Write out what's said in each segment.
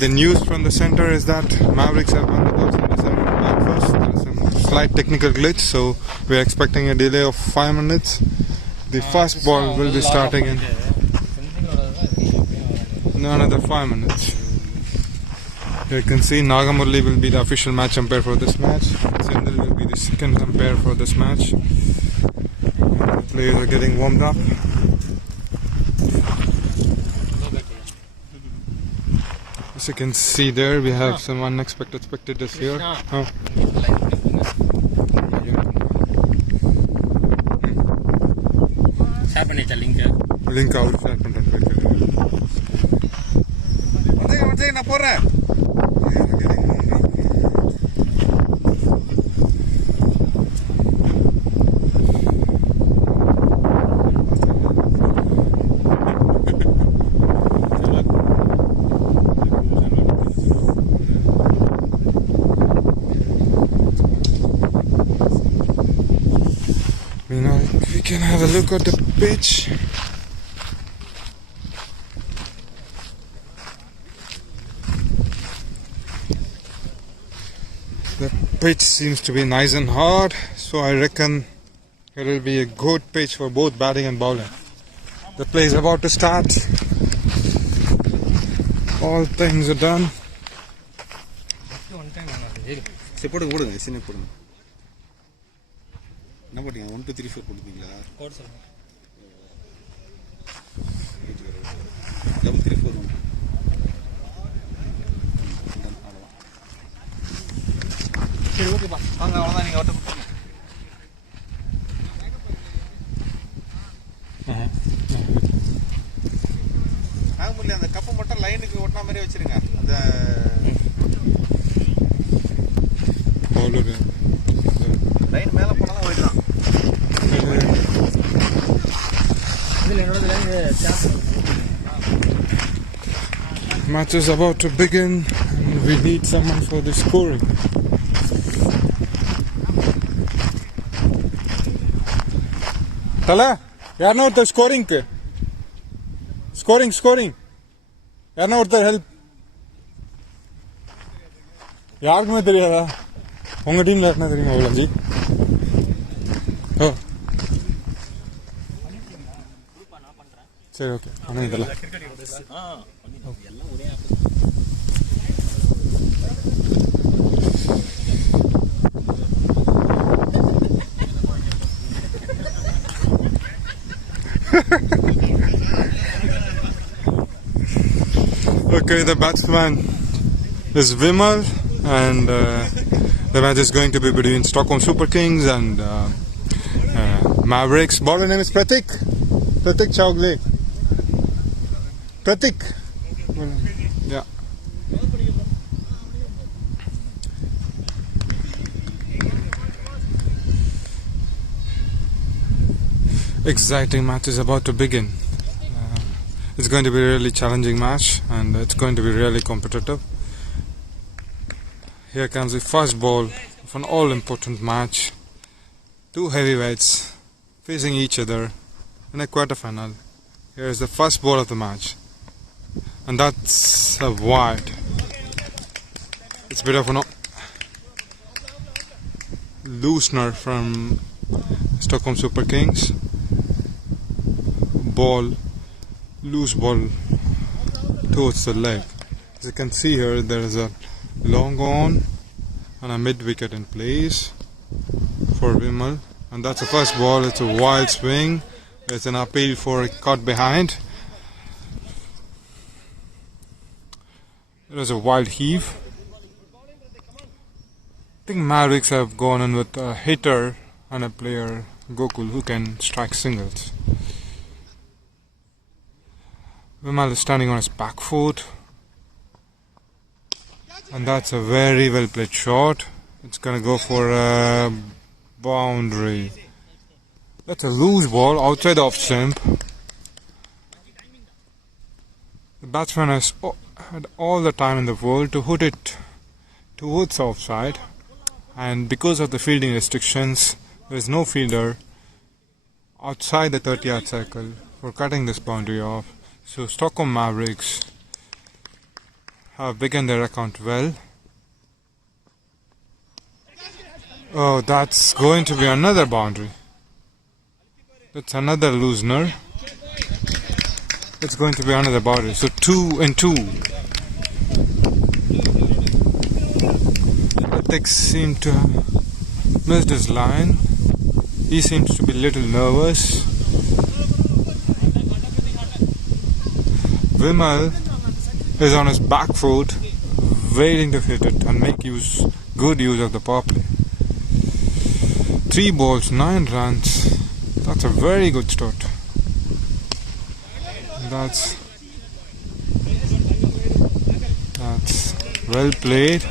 The news from the center is that Mavericks have won the balls and decided to bat first. There is some slight technical glitch, so we are expecting a delay of 5 minutes. The first ball will be starting in another 5 minutes. You can see Nagamurli will be the official match umpire for this match. Sindel will be the second umpire for this match. The players are getting warmed up. As you can see there, we have some unexpected spectators here. Link out. We can have a look at the pitch. The pitch seems to be nice and hard, so I reckon it will be a good pitch for both batting and bowling. The play is about to start. All things are done. என்ன போட்டீங்க 1 2 3 4 போடுவீங்களா code சொல்லுங்க 1 3 4 சரி okay பா வாங்க அவ்வளவுதான் நீங்க ஓட்ட போடுங்க நாகமுல்ல அந்த கப் மட்டும் லைனுக்கு ஓட்டன மாதிரி வச்சிருங்க அந்த பவுலர் லைன் மேல போனா தான் ஓடிடலாம் இதுல என்னோட line Match is about to begin and we need someone for the scoring. Tala, yarna ortha scoring ke? Scoring. Yarna ortha help. Yarkume theriyada. Unga team la yarna theriyuma avlaji. Oh. சரி okay ஆனால் இதெல்லாம் Okay, the batsman is Vimal and the match is going to be between Stockholm Super Kings and Mavericks. Bowler name is Pratik Chowgle. Pratik. Yeah. Exciting match is about to begin. It's going to be a really challenging match and it's going to be really competitive. Here comes the first ball of an all-important match. Two heavyweights facing each other in a quarterfinal. Here is the first ball of the match. And that's a wide. It's a bit of a loosener from Stockholm Super Kings. Loose ball towards the leg. As you can see here, there is a long on and a mid wicket in place for Vimal. And that's the first ball. It's a wild swing. It's an appeal for a cut behind. There is a wild heave. I think Mavericks have gone in with a hitter and a player, Gokul, who can strike singles. Vimal is standing on his back foot. And that's a very well played shot. It's going to go for a boundary. That's a loose ball outside the off stump. The batsman has had all the time in the world to hit it towards the offside, and because of the fielding restrictions, there is no fielder outside the 30-yard circle for cutting this boundary off. So Stockholm Mavericks have begun their account well. Oh, that's going to be another boundary. That's another loosener. It's going to be another boundary. So 2 and 2. Alex seemed to have missed his line. He seems to be a little nervous. Vimal is on his back foot, waiting to hit it and make good use of the power play. 3 balls, 9 runs. That's a very good start. That's well played.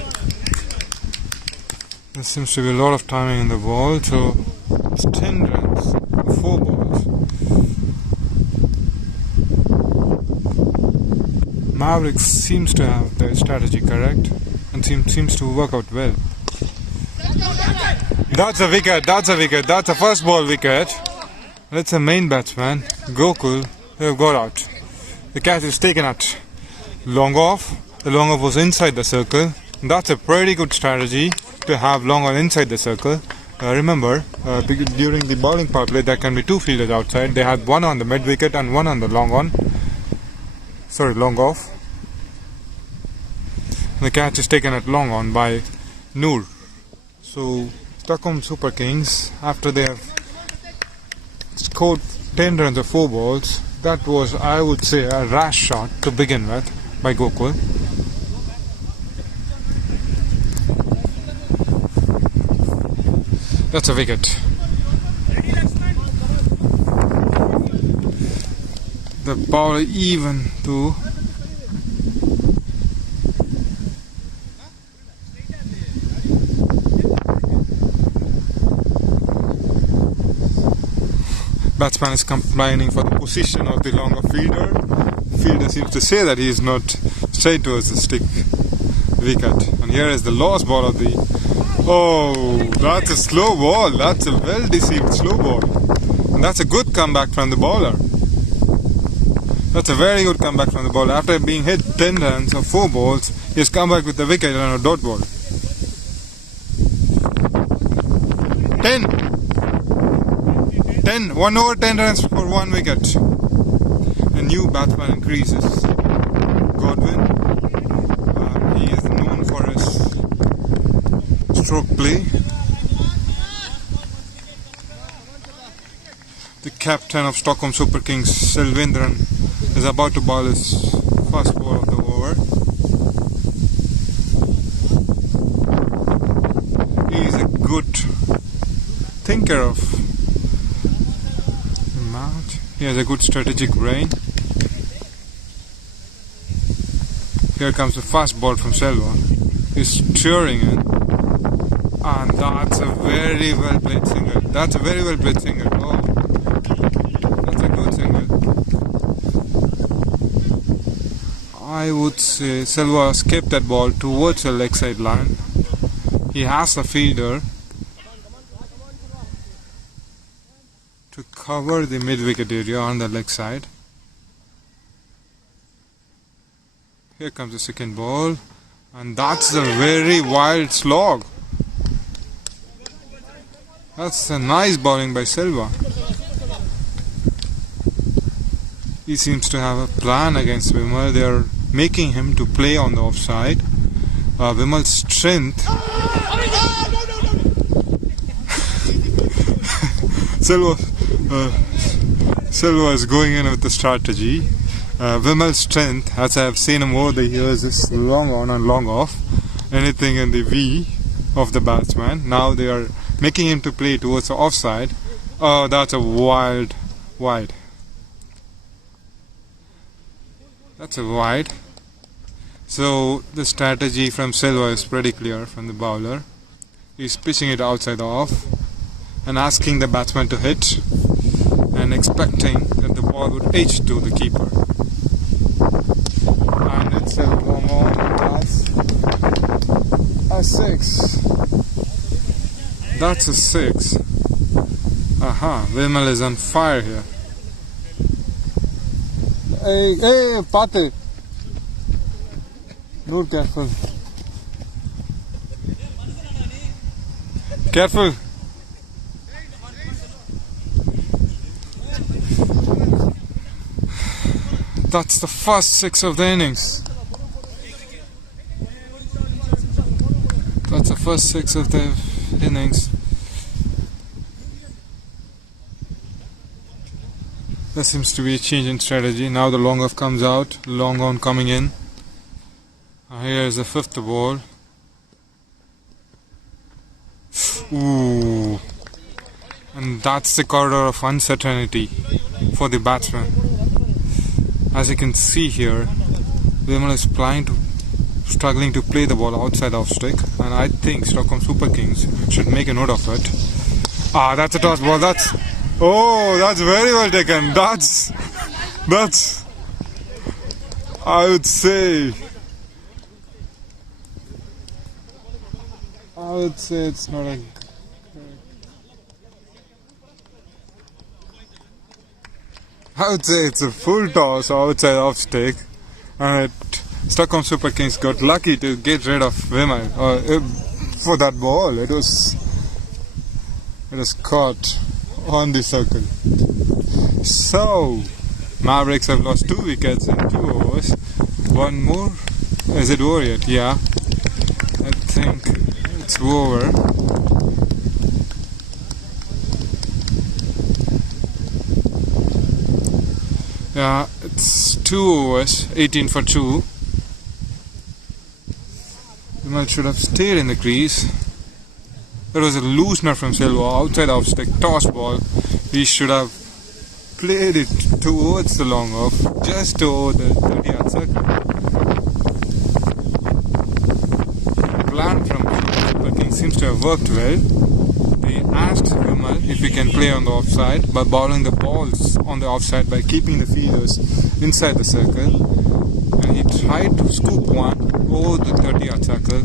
There seems to be a lot of timing in the ball, so it's 10 runs, 4 balls. Mavericks seems to have their strategy correct and seems to work out well. That's a wicket, that's a first ball wicket. That's a main batsman, Gokul, who have got out. The catch is taken at long off. The long off was inside the circle. That's a pretty good strategy to have long on inside the circle. Remember, during the bowling power play, there can be 2 fielders outside. They had one on the mid wicket and one on the long on. Sorry, long off. The catch is taken at long on by Noor. So Stockholm Super Kings, after they have scored 10 runs of 4 balls, that was, I would say, a rash shot to begin with by Gokul. That's a wicket. The ball even to batsman is complaining for the position of the longer fielder. Fielder seems to say that he is not straight towards the stick. Wicket. And here is the last ball of the... Oh, that's a slow ball. That's a well-deceived slow ball. And that's a good comeback from the bowler. That's a very good comeback from the bowler. After being hit 10 runs of 4 balls, he has come back with the wicket and a dot ball. 10. 1 over 10 runs for 1 wicket. A new batsman increases. Godwin. He is known for his stroke play. The captain of Stockholm Super Kings, Selvendran, is about to bowl his first ball of the over. He is a good thinker of the match. He has a good strategic brain. Here comes the fast ball from Selva. He's cheering in. And that's a very well played single. That's a very well played single. Oh, that's a good single. I would say Selva escaped that ball towards the leg side line. He has the fielder to cover the mid wicket area on the leg side. Here comes the second ball, and that's a very wild slog. That's a nice bowling by Selva. He seems to have a plan against Vimal. They are making him to play on the offside. Vimal's strength. Selva is going in with the strategy. Vimal's strength, as I have seen him over the years, is long on and long off. Anything in the V of the batsman. Now they are making him to play towards the offside. Oh, that's a wide. That's a wide. So the strategy from Selva is pretty clear from the bowler. He's pitching it outside off and asking the batsman to hit and expecting that the ball would edge to the keeper. And it's a long on. That's a 6. That's a 6. Aha, Vimal is on fire here. Hey, Pate. Dude, careful. Careful. That's the first 6 of the innings. That's the first 6 of the innings. There seems to be a change in strategy. Now the long off comes out. Long on coming in. Here is the 5th ball. Ooh. And that's the corridor of uncertainty for the batsman. As you can see here, Vimal is struggling to play the ball outside off stick, and I think Stockholm Super Kings should make a note of it. That's a toss ball. That's very well taken. That's I would say it's not a. I would say it's a full toss outside off stick, and Stockholm Super Kings got lucky to get rid of Vimal for that ball. It was caught on the circle. So Mavericks have lost 2 wickets in 2 overs. One more. Is it over yet? Yeah, I think it's over. Yeah, it's 2 overs, 18 for 2. Vimal should have stayed in the crease. There was a loosener from Silva, outside off stick, toss ball. He should have played it towards the long off, just over the 30-yard circle. The plan from Super King seems to have worked well. They asked Vimal if he can play on the offside by bowling the balls on the offside by keeping the fielders inside the circle, and he tried to scoop one over the 30-yard circle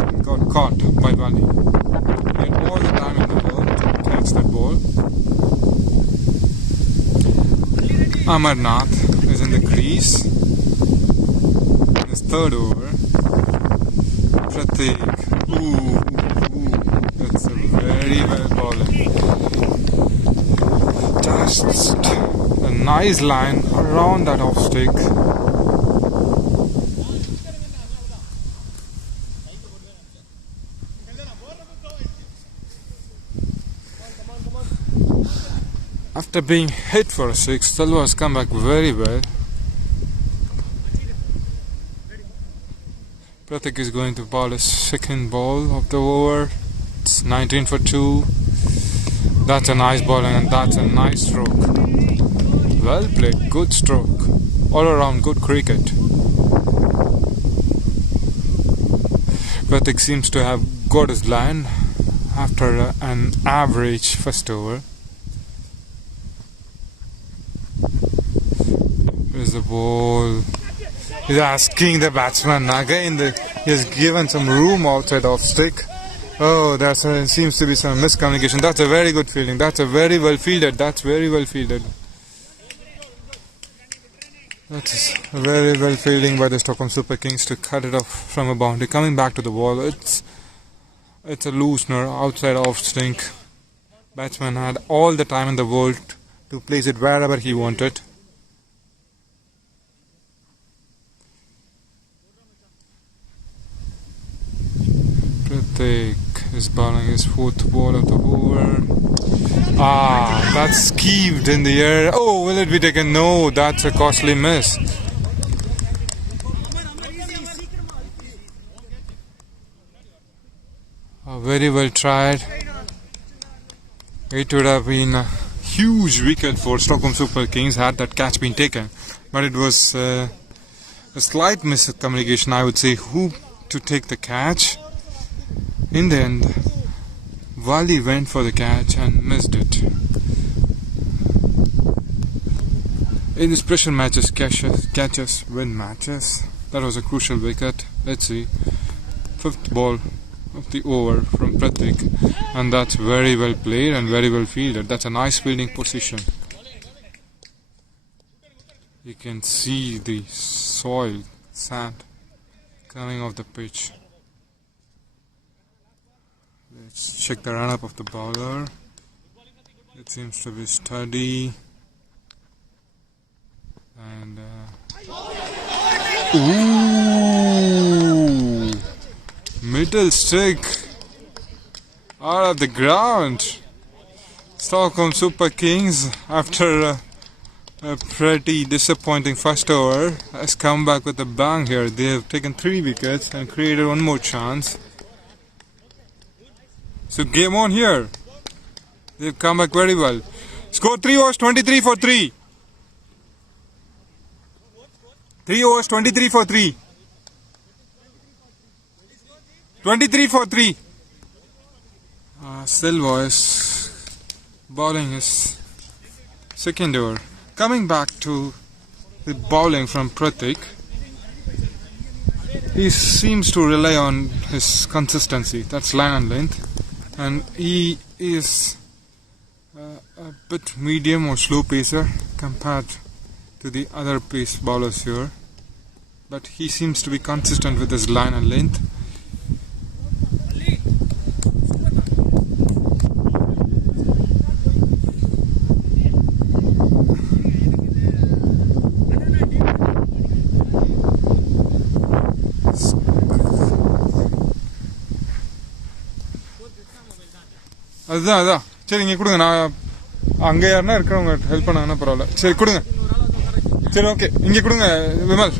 and got caught by Bali. He had all the time in the world to catch that ball. Amarnath is in the crease in his 3rd over. Pratik, that's a very well bowling. Just a nice line around that off stick. After being hit for a 6, Silva has come back very well. Pratik is going to bowl his 2nd ball of the over. It's 19 for 2. That's a nice bowling, and that's a nice stroke. Well played, good stroke. All around good cricket. Pratik seems to have got his line after an average first over. Here's the ball. He's asking the batsman again. He has given some room outside off stick. Oh, there seems to be some miscommunication. That's a very good fielding. That's a very well fielded. That's very well fielded. That's very well fielding by the Stockholm Super Kings to cut it off from a boundary. Coming back to the ball, it's a loosener outside off stick. Batsman had all the time in the world to place it wherever he wanted. Pratik is bowling his 4th ball of the over. That's skeeved in the air. Oh, will it be taken? No, that's a costly miss. Very well tried. It would have been a huge wicket for Stockholm Super Kings had that catch been taken. But it was a slight miscommunication, I would say, who to take the catch. In the end, Wali went for the catch and missed it. In these pressure matches, catches win matches. That was a crucial wicket. Let's see. 5th ball of the over from Pratik, and that's very well played and very well fielded. That's a nice fielding position. You can see the soil, sand coming off the pitch. Let's check the run-up of the bowler. It seems to be steady. And ooh, middle stick out of the ground. Stockholm Super Kings, after a pretty disappointing first over, has come back with a bang here. They have taken 3 wickets and created one more chance. So game on here. They've come back very well. Score 3 overs, 23 for 3. 3 overs, 23 for 3. 23 for 3. Silva is bowling his second over. Coming back to the bowling from Pratik, he seems to rely on his consistency. That's line and length, and he is a bit medium or slow pacer compared to the other pace bowlers here, but he seems to be consistent with his line and length. அதான் சரி இங்கே கொடுங்க. நான் அங்கே யாருன்னா இருக்கிறவங்க help பண்ணாங்கன்னா பரவாயில்ல. சரி கொடுங்க. சரி ஓகே, இங்கே கொடுங்க விமல்.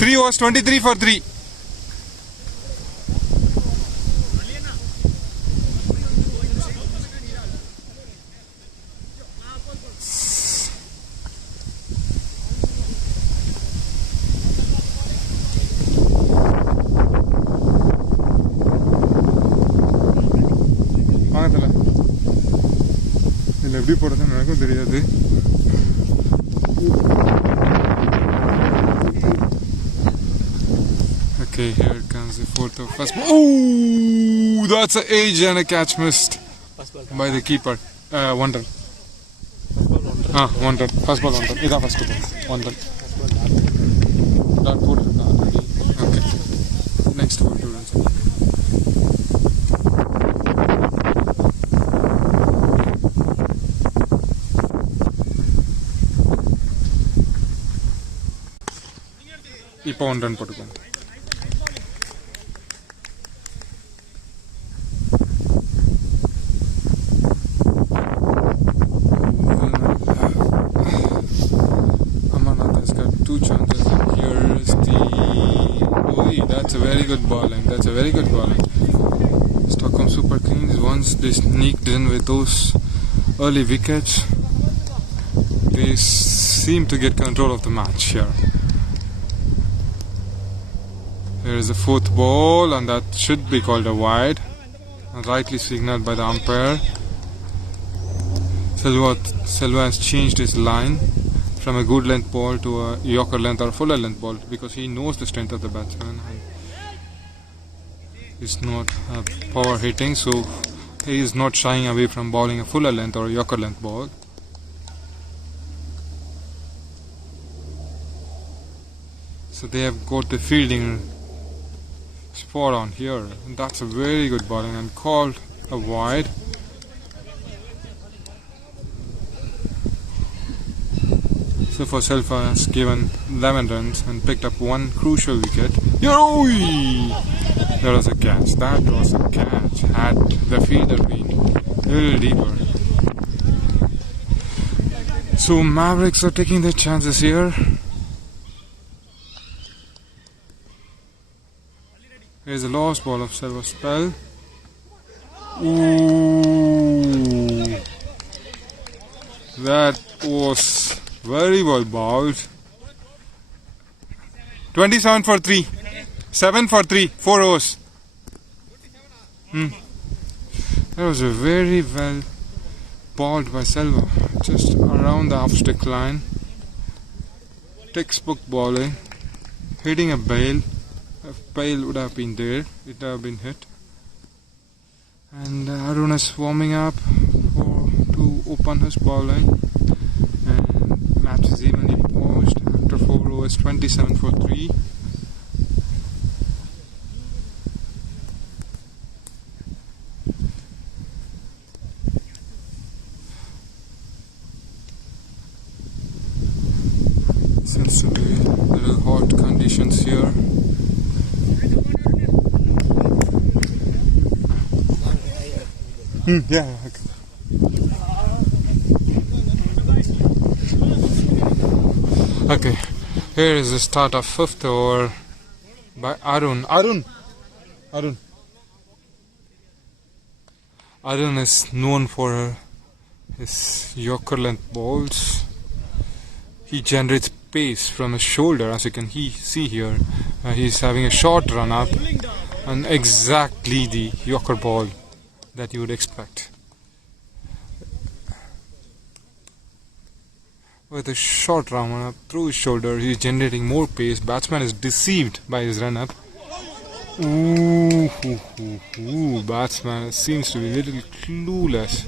3 overs, 23 for 3. எப்படி போடுறதுன்னு எனக்கும் தெரியாது. Okay, here comes the fourth of first ball. Oh, that's an edge and a catch missed by the keeper. One run. One run. First ball, one run. This is first ball. One run. Dot put it already. Okay. Next one, 2 runs. இப்போ 1 run போட்டுக்கோங்க. Amarnath has got 2 chances. Here is the... Oh, that's a very good bowling. That's a very good bowling. Stockholm Super Kings, once they sneaked in with those early wickets, they seem to get control of the match here. There is a 4th ball, and that should be called a wide, and rightly signaled by the umpire. Silva has changed his line from a good length ball to a Yorker length or a fuller length ball because he knows the strength of the batsman and is not power hitting, so he is not shying away from bowling a fuller length or a Yorker length ball. So they have got the fielding spot on here, and that's a very good bowling and called a wide. So for Silva has given 11 runs and picked up 1 crucial wicket. There was a catch. That was a catch. Had the fielder been a little deeper. So Mavericks are taking their chances here. Here's the last ball of Silva's spell. Ooh, that was very well bowled. 27 for 3. 7 for 3. 4 overs. That was a very well bowled by Silva. Just around the off stick line. Textbook bowling. hitting a bail. A bail would have been there, it would have been hit. And Arun is warming up to open his bowling. And match is evenly poised after 4 overs, 27 for 3. Seems to be a little hot conditions here. Yeah. Okay. Here is the start of 5th over by Arun. Arun is known for his Yorker length balls. He generates pace from his shoulder, as you can see here. He's having a short run up and exactly the Yorker ball that you would expect. With a short run up through his shoulder, he's generating more pace. Batsman is deceived by his run up. Batsman seems to be a little clueless.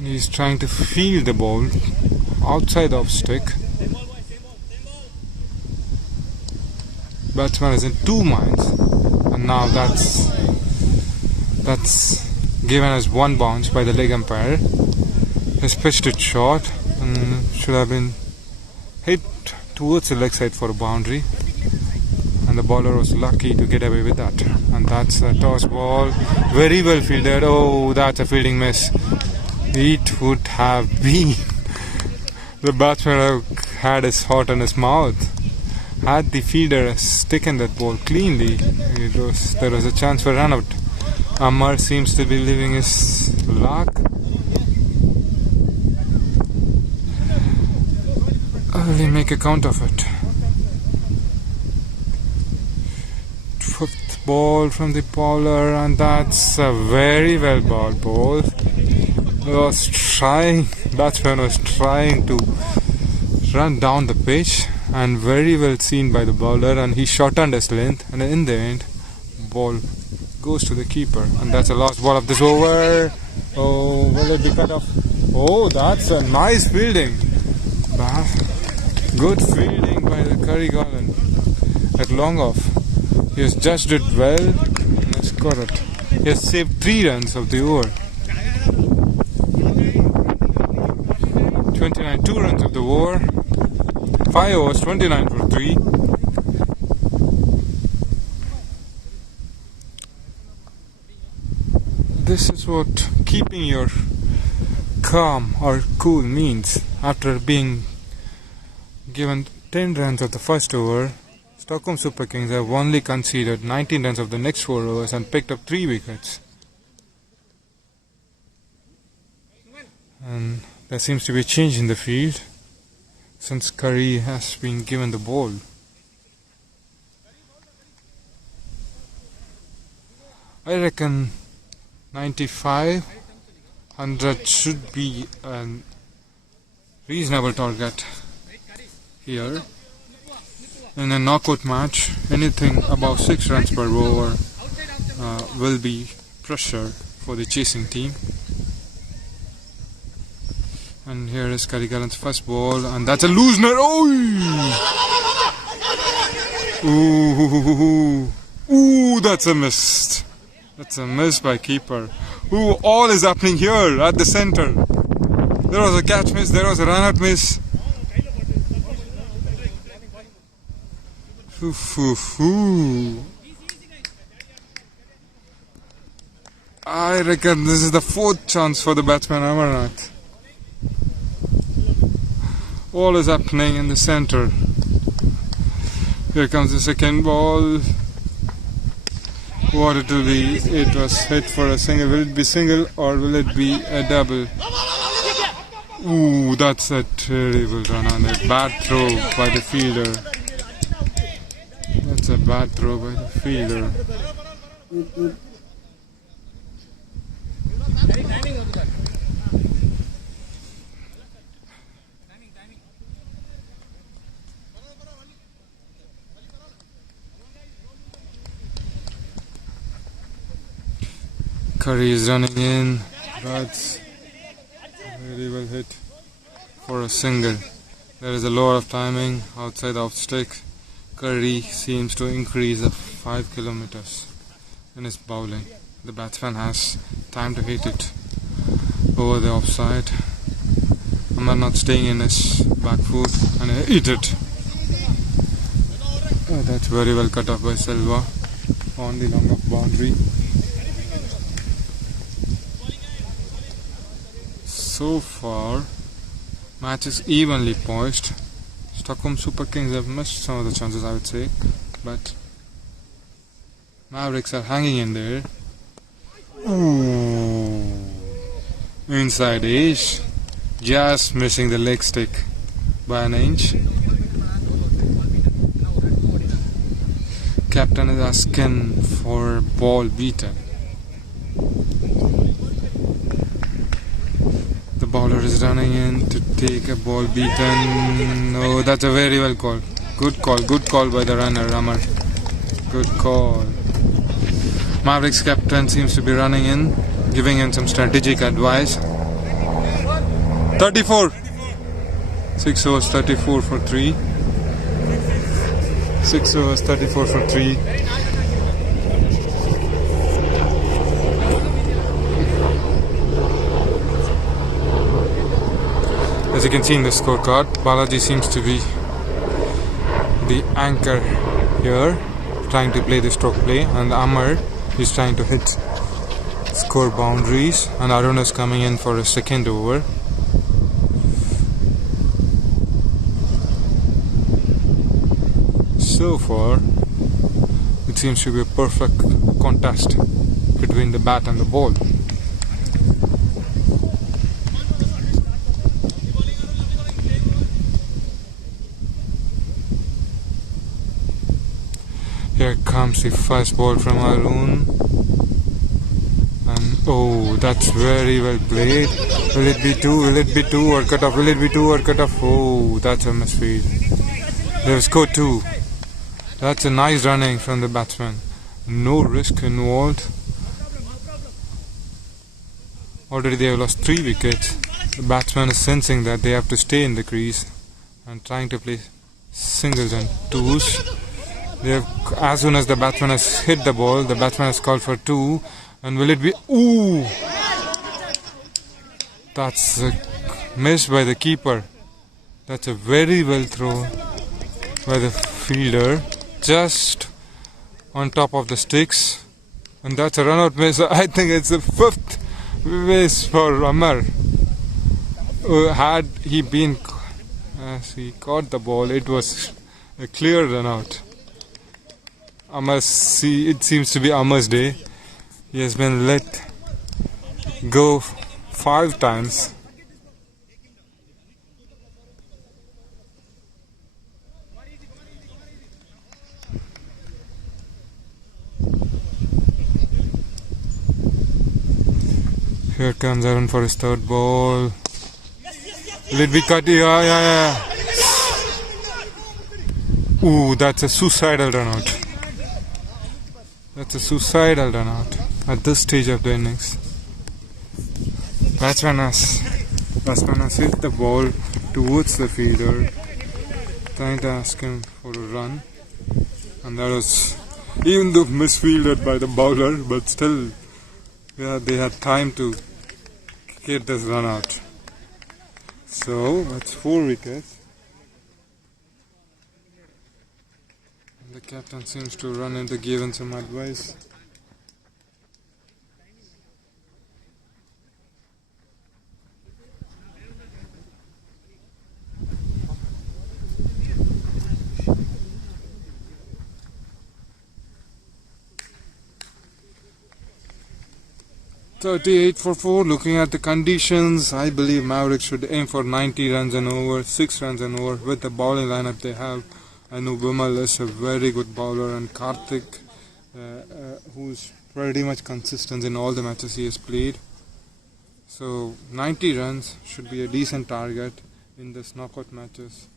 He's trying to feel the ball outside of stick. Batsman is in 2 minds, and now that's given as 1 bounce by the leg umpire. He's pitched it short and should have been hit towards the leg side for a boundary, and the bowler was lucky to get away with that. And that's a toss ball, very well fielded. Oh, that's a fielding miss. It would have been the batsman had his heart in his mouth. Had the fielder taken that ball cleanly, there was a chance for run out. Amar seems to be living his luck. Will he make a count of it? 5th ball from the bowler, and that's a very well bowled ball. Batsman was trying to run down the pitch, and very well seen by the bowler, and he shortened his length, and in the end, ball goes to the keeper, and that's the last ball of this over. Oh, will it be cut off? Oh, that's a nice fielding. Good fielding by the Curry Garland at long off. He has judged it well and has got it. He has saved 3 runs of the over. 29, 2 runs of the over. 5 overs, 29 for 3. This is what keeping your calm or cool means. After being given 10 runs of the first over, Stockholm Super Kings have only conceded 19 runs of the next 4 overs and picked up 3 wickets. And there seems to be a change in the field since Curry has been given the ball. I reckon 95, 100 should be a reasonable target here. In a knockout match, anything above 6 runs per over will be pressure for the chasing team. And here is Curry Garland's first ball, and that's a loosener. Ooh, that's a miss. That's a miss by keeper. Ooh, all is happening here at the center. There was a catch miss, there was a run-out miss. I reckon this is the 4th chance for the batsman Amarnath. All is happening in the center. Here comes the second ball. What it will be? It was hit for a single. Will it be single or will it be a double? Ooh, that's a terrible run on it. Bad throw by the fielder. That's a bad throw by the fielder. Curry is running in. That's very well hit for a single. There is a lot of timing outside the off stick. Curry seems to increase of 5 kilometers in his bowling. The batsman has time to hit it over the offside. Amar not staying in his back foot and hit it. Oh, that's very well cut off by Silva on the long off boundary. So far, match is evenly poised. Stockholm Super Kings have missed some of the chances, I would say, but Mavericks are hanging in there. Ooh. Inside edge, just missing the leg stick by an inch. Captain is asking for ball beaten. The bowler is running in to take a ball beaten. No, that's a very well call. Good call by the runner, Amar. Good call. Mavericks captain seems to be running in, giving him some strategic advice. 34. 6 overs, 34 for 3. 6 overs, 34 for 3. As you can see in the scorecard, Balaji seems to be the anchor here, trying to play the stroke play, and Amar is trying to hit score boundaries, and Arun is coming in for a second over. So far, it seems to be a perfect contest between the bat and the ball. Here comes the first ball from Arun, and oh, that's very well played. Will it be 2? Will it be 2 or cut off? Will it be 2 or cut off? Oh, that's a misfield. They've scored 2. That's a nice running from the batsman. No risk involved. Already they have lost 3 wickets. The batsman is sensing that they have to stay in the crease and trying to play singles and twos. They have, as soon as the batsman has hit the ball, the batsman has called for 2. And will it be... Ooh! That's a miss by the keeper. That's a very well thrown by the fielder. Just on top of the sticks. And that's a run-out miss. I think it's the 5th miss for Amar. Had he been... As he caught the ball, it was a clear run-out. Amar, see, it seems to be Amar's day. He has been let go 5 times. Here comes Arun for his 3rd ball. Will it be cut? Yeah. Ooh, that's a suicidal run out. That's a suicidal run out at this stage of the innings. Batsman has hit the ball towards the fielder, trying to ask him for a run, and that was, even though misfielded by the bowler, but still, yeah, they had time to get this run out. So that's 4 wickets. The captain seems to run in to give him some advice. .38 for 4. Looking at the conditions, I believe Mavericks should aim for 90 runs and over, 6 runs and over with the bowling lineup they have. I know Vimal is a very good bowler, and Karthik, who's pretty much consistent in all the matches he has played. So 90 runs should be a decent target in this knockout matches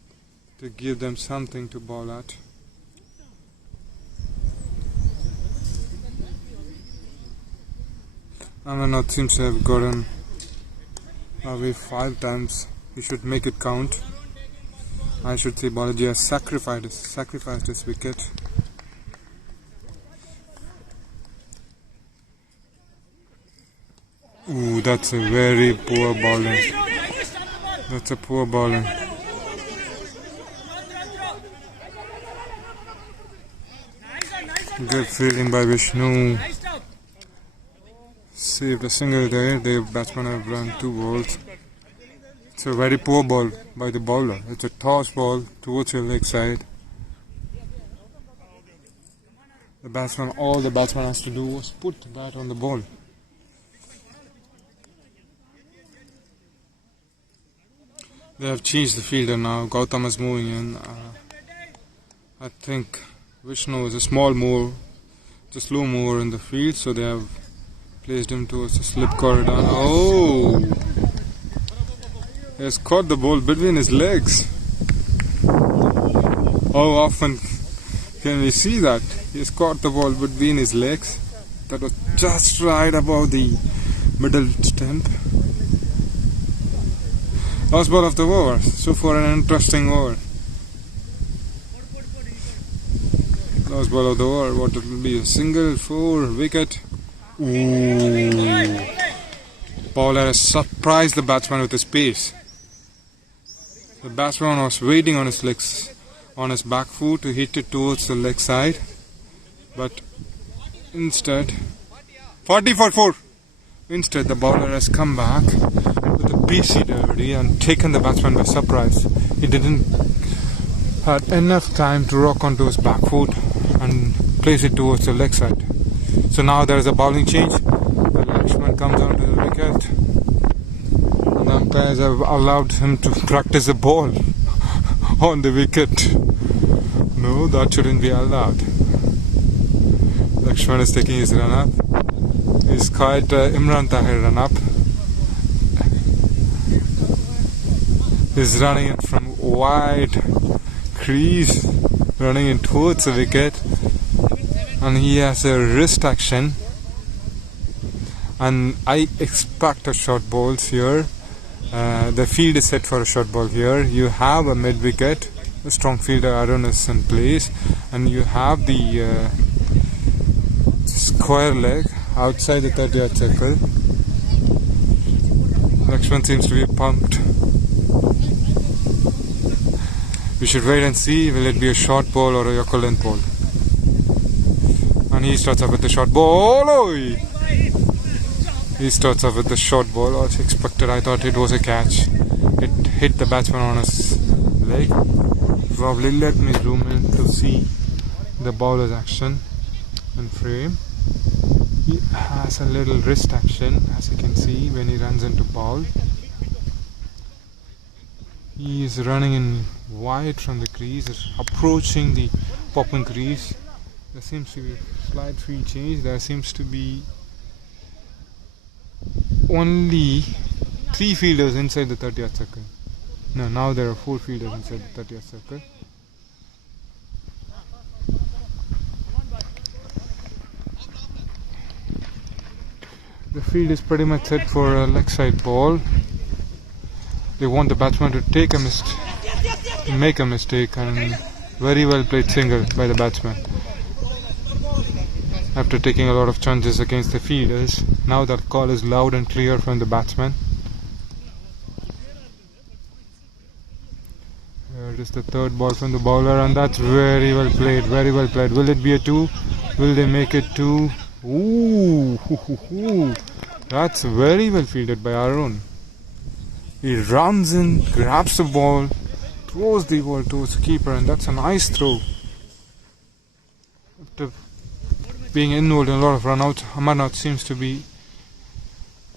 to give them something to bowl at. Amarnath seems to have gotten away 5 times. He should make it count. I should say Balaji has sacrificed his wicket. Ooh, that's a very poor bowling. That's a poor bowling. Good fielding by Vishnu. Saved a single there. The batsman have run 2 balls. It's a very poor ball by the bowler. It's a toss ball towards your leg side. All the batsman has to do was put the bat on the ball. They have changed the fielder now. Gautam is moving in. I think Vishnu is a slow mover in the field, so they have placed him towards the slip corridor. Oh! He has caught the ball between his legs. How often can we see that? He has caught the ball between his legs. That was just right above the middle stump. Last ball of the over. So far an interesting over. Last ball of the over. What it will be? A single, 4 wicket. Ooh. Bowler has surprised the batsman with his pace. The batsman was waiting on his legs, on his back foot to hit it towards the leg side. But instead, 40 for 4. Instead, the bowler has come back with a pacey delivery and taken the batsman by surprise. He didn't had enough time to rock onto his back foot and place it towards the leg side. So now there is a bowling change. The Lakshman comes onto the wicket. And the umpires have allowed him to practice the ball on the wicket. No, that shouldn't be allowed. Lakshman is taking his run up. He's quite Imran Tahir run up. He's running it from wide crease, running in towards the wicket, and he has a wrist action. And I expect a short balls here. The field is set for a short ball here. You have a mid wicket, a strong fielder Arun is in place, and you have the square leg outside the 30-yard circle. Lakshman seems to be pumped. We should wait and see, will it be a short ball or a Yorker length ball. And he starts off with the short ball. Oh! He starts off with the short ball as expected. I thought it was a catch. It hit the batsman on his leg. Probably let me zoom in to see the bowler's action in frame. He has a little wrist action, as you can see when he runs into ball. He is running in wide from the crease, approaching the popping crease. There seems to be a slight field change. There seems to be only 3 fielders inside the 30-yard circle. No, now there are 4 fielders inside the 30-yard circle. The field is pretty much set for a leg side ball. They want the batsman to make a mistake, and very well played single by the batsman. After taking a lot of chances against the fielders, now that call is loud and clear from the batsman. Here it is, the 3rd ball from the bowler, and that's very well played, very well played. Will it be a 2? Will they make it 2? Ooh, that's very well fielded by Arun. He runs in, grabs the ball, throws the ball towards the keeper, and that's a nice throw. After being involved in a lot of run-outs, Amarnath seems to be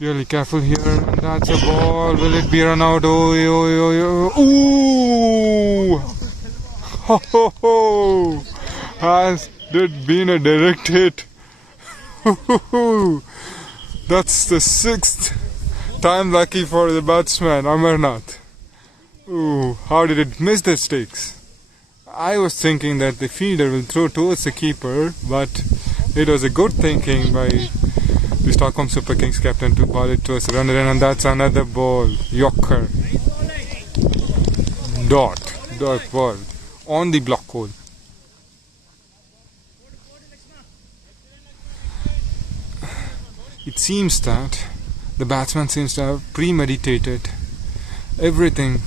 really careful here. And that's a ball. Will it be run-out? Oh. Ooh! Ho ho ho! Has it been a direct hit? That's the 6th time lucky for the batsman, Amarnath. Ooh, how did it miss the stakes? I was thinking that the fielder will throw towards the keeper, but it was a good thinking by The Stockholm Super Kings captain to ball it to us. Run it in, and that's another ball. Yorker. Dot ball on the block hole. It seems that the batsman seems to have premeditated everything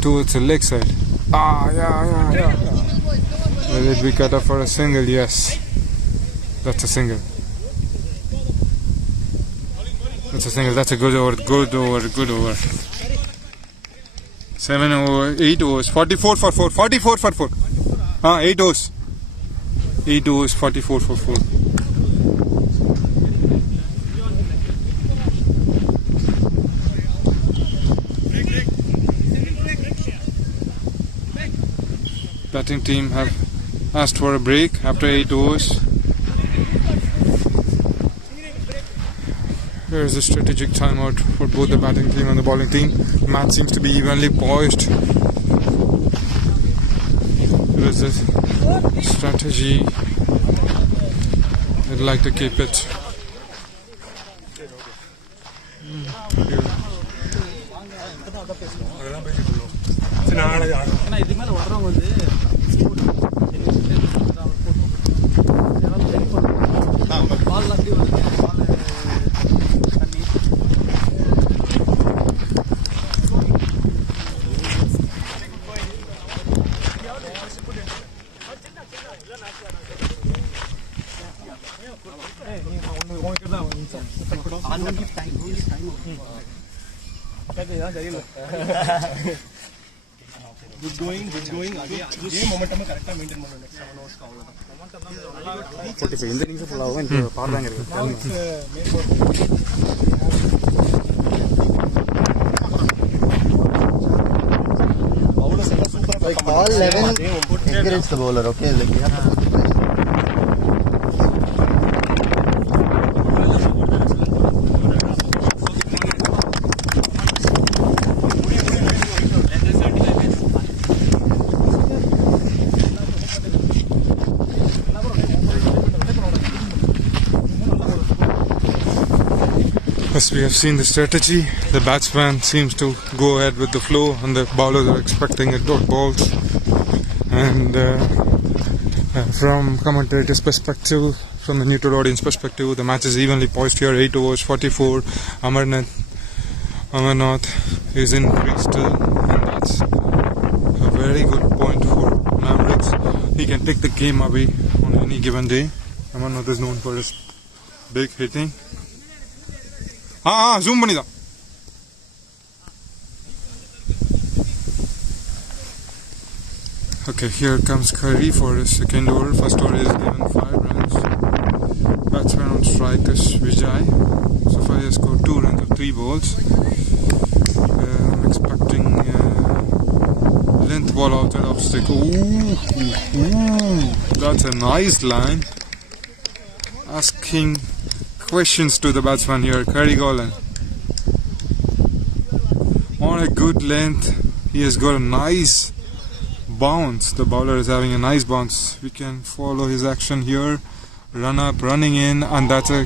towards the leg side. Yeah. Will it be cut off for a single? Yes. That's a single. That's a good over. 7 over, 8 overs, 44 for 4. 8 overs. 8 overs, 44 for 4. Batting team have asked for a break after 8 overs. Here is a strategic timeout for both the batting team and the bowling team. The match seems to be evenly poised. Here is the strategy. I'd like to keep it. Good going. Game momentum correct maintain பண்ணனும் next 7 hours க்கு அவ்வளவுதான். Okay sir இந்த innings ஃபுல்லா ஆகும் இந்த power bank இருக்கு. bowler set super like all 11 encourage the bowler, okay, like you have to As we have seen the strategy, the batsman seems to go ahead with the flow and the bowlers are expecting a dot balls. And from commentator's perspective, from the neutral audience perspective, the match is evenly poised here. 8 overs, 44. Amarnath is in crease still, and that's a very good point for Mavericks. He can take the game away on any given day. Amarnath is known for his big hitting. Zoom பண்ணி தான். Okay, here comes Curry for his second over. First over is given 5 runs. Batsman on strike is Vijay. So far he has scored 2 runs of 3 balls. I'm expecting length ball outside off stick. Ooh, that's a nice line. Asking questions to the batsman here, Curry Golan. On a good length, he has got a nice bounce. The bowler is having a nice bounce. We can follow his action here. Run up, running in, and that's a...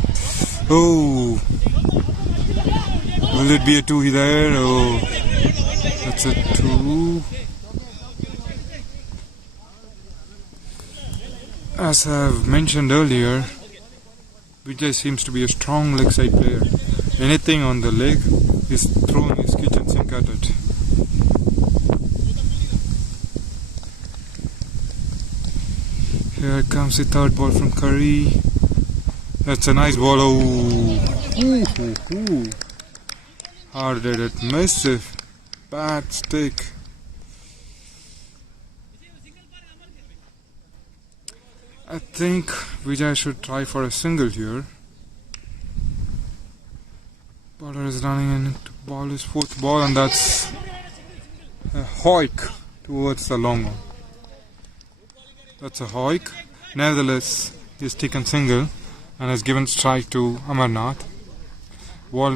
Oh! Will it be a 2 there? Oh! That's a 2. As I've mentioned earlier, Vijay seems to be a strong leg side player. Anything on the leg, he's throwing his kitchen sink at it. Here comes the third ball from Curry. That's a nice ball. Oh, how did it miss it? Bad stick. I think Vijay should try for a single here. Bowler is running in to ball his 4th ball, and that's a hoik towards the long one. That's a hoik. Nevertheless, he's taken single and has given strike to Amarnath. What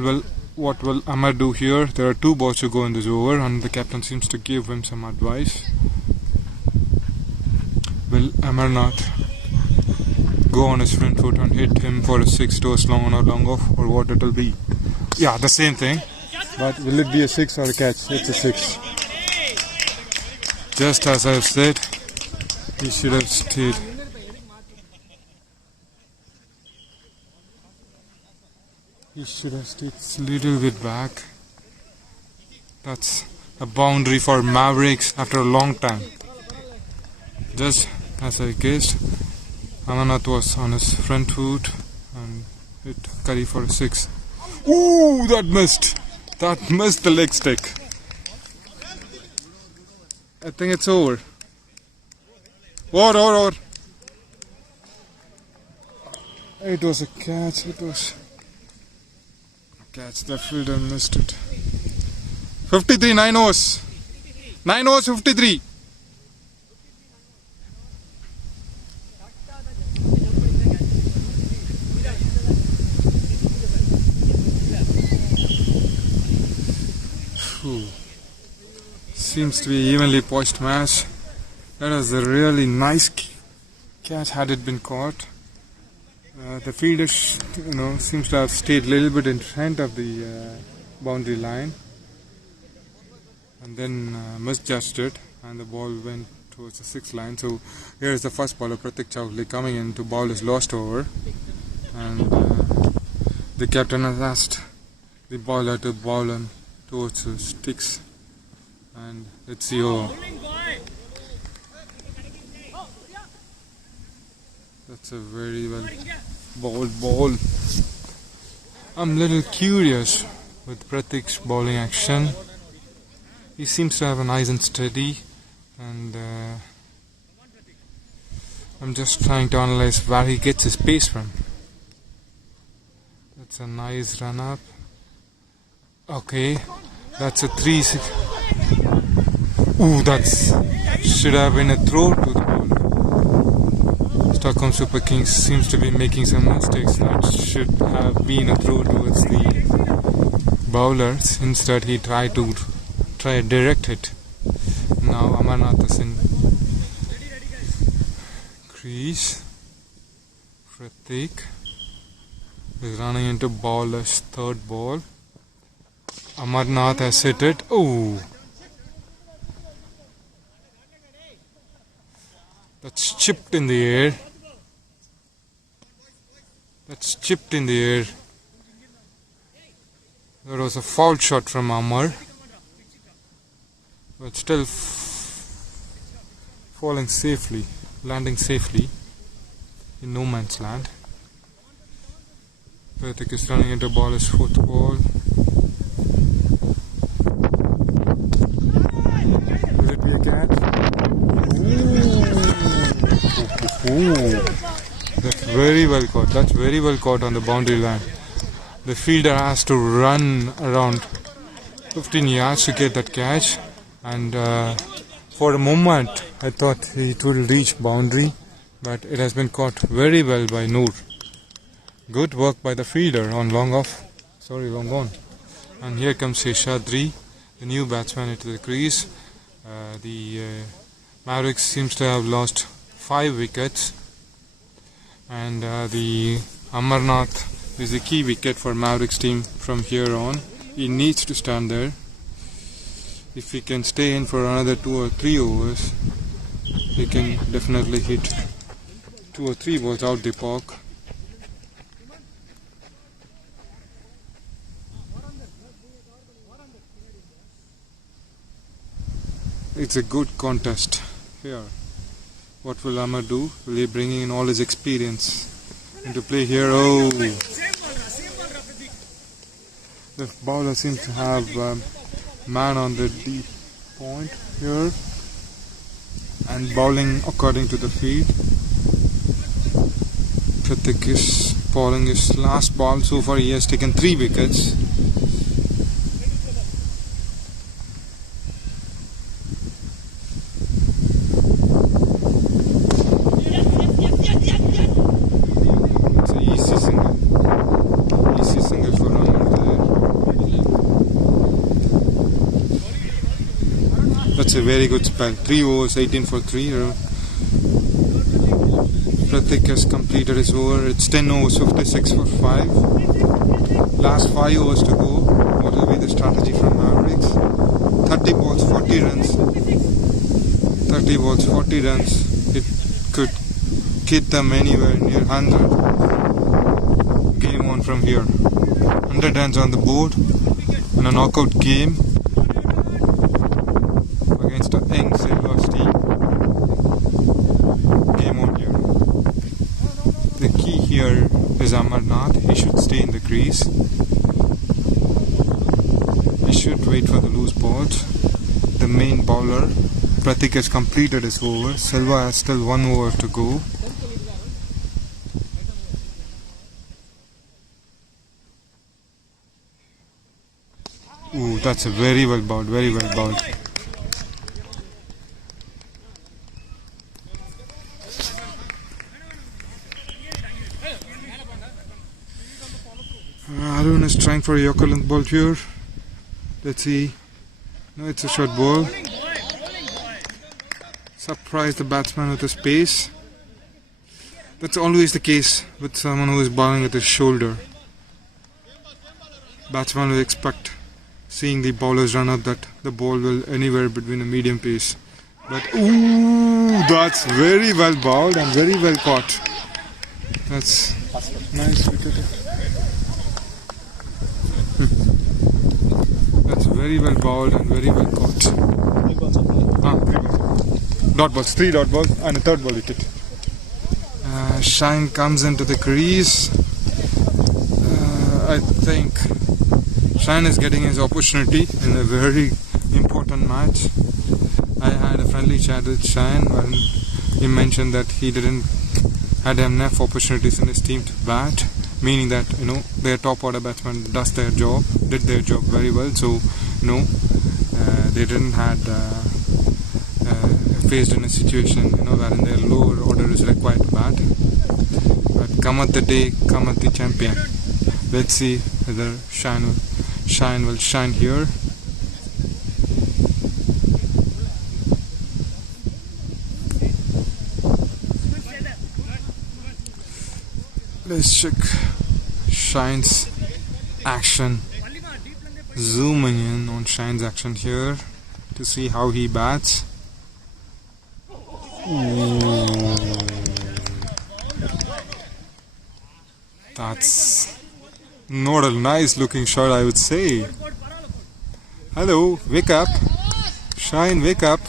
will Amar do here? There are 2 balls to go in this over, and the captain seems to give him some advice. Will Amarnath go on his front foot and hit him for a 6 toes long on or long off, or what it'll be. Yeah, the same thing. But will it be a 6 or a catch? It's a 6. Just as I've said, he should have stayed. He should have stayed a little bit back. That's a boundary for Mavericks after a long time. Just as I guessed, Amarnath was on his front foot and hit Curry for a 6. Ooh, that missed! That missed the leg stick. I think it's over. Or. It was a catch. It was a catch. The fielder missed it. 53, 9 overs. 9 overs, 53. Seems to be evenly poised match. That was a really nice catch had it been caught. The fielder, seems to have stayed a little bit in front of the boundary line, and then misjudged it, and the ball went towards the 6th line. So here is the first bowler, Pratik Chowdhury, coming in to bowl his last over, and the captain has asked the bowler to bowl him towards the sticks, and let's see over. That's a very well bowled ball. I'm a little curious with Pratik's bowling action. He seems to have a nice and steady, and I'm just trying to analyze where he gets his pace from. That's a nice run up. Okay, that's a 3-6. Ooh, should have been a throw to the ball. Stockholm Super Kings seems to be making some mistakes. That should have been a throw towards the bowlers. Instead, he tried to direct it. Now Amarnath is in crease. Pratik is running into bowler's 3rd ball. Amarnath has hit it. Oh, that's chipped in the air. That's chipped in the air. There was a foul shot from Amar, but still falling safely, landing safely in no man's land. Pratik is running into bowler's 4th ball. Will it be a catch? Ooh. That's very well caught. That's very well caught on the boundary line. The fielder has to run around 15 yards to get that catch, and for a moment I thought it would reach boundary, but it has been caught very well by Noor. Good work by the fielder on long on. And here comes Seshadri, the new batsman, into the crease. The Mavericks seems to have lost 5 wickets, and the Amarnath is the key wicket for Mavericks team from here on. He needs to stand there. If he can stay in for another 2 or 3 overs, he can definitely hit 2 or 3 balls out the park. It's a good contest here. What will Amar do? Will he bring in all his experience into play here? Oh! The bowler seems to have man on the deep point here and bowling according to the field. Pratik is bowling his last ball. So far he has taken 3 wickets. That's a very good spell. 3 overs, 18 for 3. Pratik has completed his over. It's 10 overs, 56 for 5. Last 5 overs to go. What will be the strategy from Mavericks? 30 balls, 40 runs. 30 balls, 40 runs. It could get them anywhere near 100. Game on from here. 100 runs on the board. And a knockout game against a young Silva's team. Game on here. The key here is Amarnath. He should stay in the crease. He should wait for the loose balls. The main bowler, Pratik, has completed his over. Silva has still 1 over to go. Ooh, that's a very well bowled, very well bowled. Arun is trying for a Yorker length ball here. Let's see. No, it's a short ball. Surprise the batsman with his pace. That's always the case with someone who is bowling with his shoulder. Batsman will expect, seeing the bowlers run up, that the ball will anywhere between a medium pace. But ooh, that's very well bowled and very well caught. That's nice wicket. That's very well bowled and very well caught. 3 dot balls, 3 dot balls and a third ball wicket. Shine comes into the crease. I think Shine is getting his opportunity in a very important match. I had a friendly chat with Shine when he mentioned that he didn't had enough opportunities in his team to bat, meaning that their top order batsman did their job very well. So they didn't had faced in a situation wherein their lower order is required to bat. But come at the day, come at the champion. Let's see whether Shine will shine here. Let's check Shine's action. Zooming in on Shine's action here to see how he bats. Ooh. That's not a nice looking shot, I would say. Hello, wake up. Shine, wake up.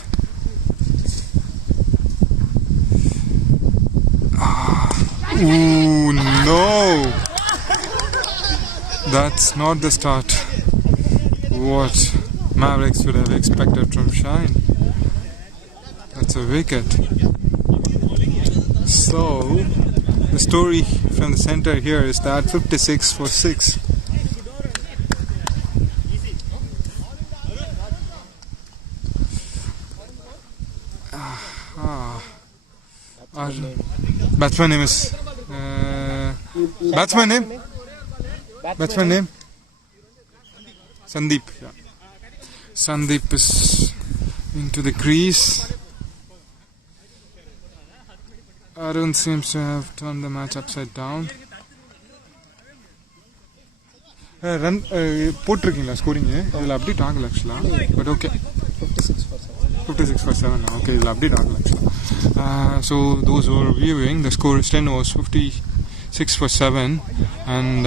Ooh, no. That's not the start what Mavericks would have expected from Shine. That's a wicket. So the story from the center here is that 56 for 6. Batsman name is batsman name Sandeep. Yeah. Sandeep is into the crease. Arun seems to have turned the match upside down. Run போட்டிருக்கீங்களா scoring இதில் update ஆகல ஆக்சுவலாக, but okay 56 for 7. Okay, இதில் update ஆகல ஆக்சுவலாக. So those who are viewing, the score is 10 overs, 56 for 7, and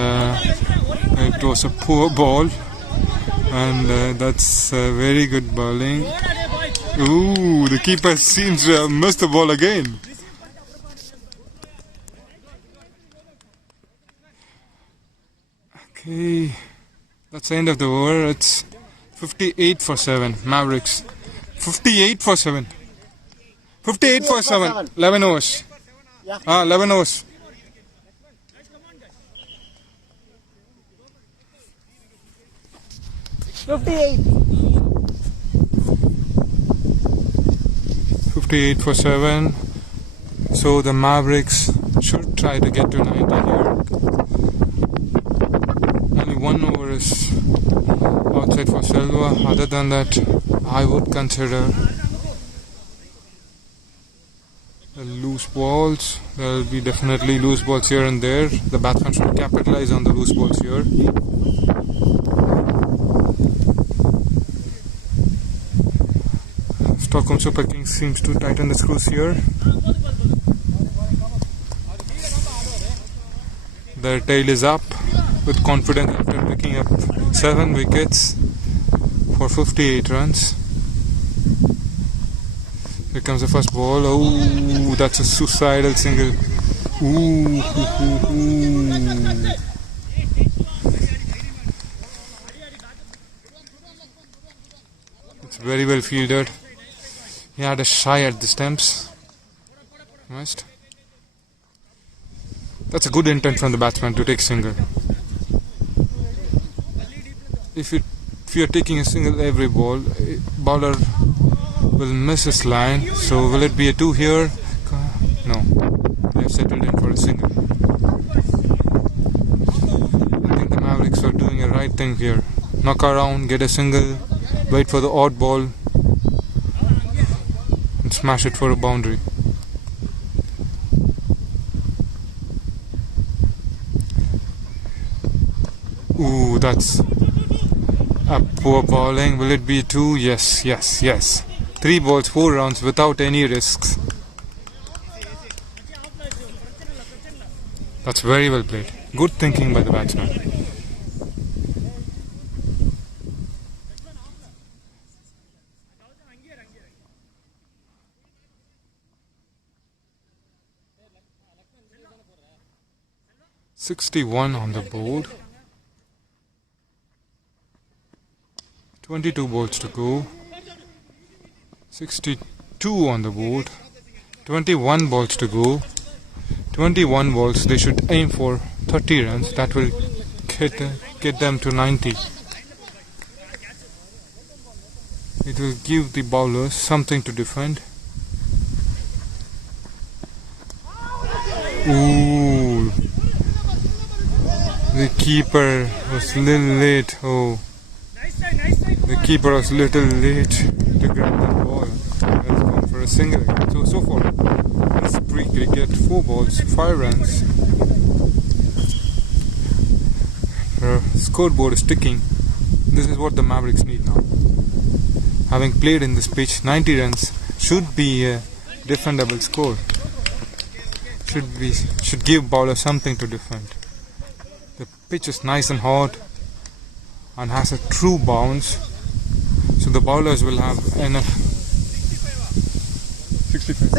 it was a poor ball, and that's very good bowling. Ooh, the keeper seems to have missed the ball again. Okay, that's the end of the over. It's 58 for 7, Mavericks. 58 for 7. 58 for 7. 11 overs. 11 overs. $58 for 7. So the Mavericks should try to get to 90 here. Only 1 over is outside for Silva. Other than that, I would consider Loose balls. There will be definitely loose balls here and there. The batsman should capitalize on the loose balls here. Stockholm Super Kings seems to tighten the screws here. Their tail is up with confidence after picking up 7 wickets for 58 runs. Here comes the first ball. Oh, that's a suicidal single. Ooh, It's very well fielded. He had a shy at the stumps. Missed. That's a good intent from the batsman to take single. If you're taking a single every ball, bowler will miss his line. So will it be a 2 here? No. They have settled in for a single. I think the Mavericks are doing a right thing here. Knock around, get a single, wait for the odd ball, and smash it for a boundary. Ooh, that's a poor bowling. Will it be 2? Yes, yes, yes. 3 balls, 4 rounds without any risks. That's very well played. Good thinking by the batsman. "61 on the board. 22 balls to go. 62 on the board. 21 balls to go. 21 balls. They should aim for 30 runs. That will get them to 90. It will give the bowlers something to defend. Ooh. The keeper was a little late. Oh. The keeper was a little late to grab that ball. Let's go for a single again. So far, this pre-cricket, 4 balls, 5 runs. The scoreboard is ticking. This is what the Mavericks need now. Having played in this pitch, 90 runs should be a defendable score. Should give bowlers something to defend. The pitch is nice and hot and has a true bounce, so the bowlers will have enough. 65.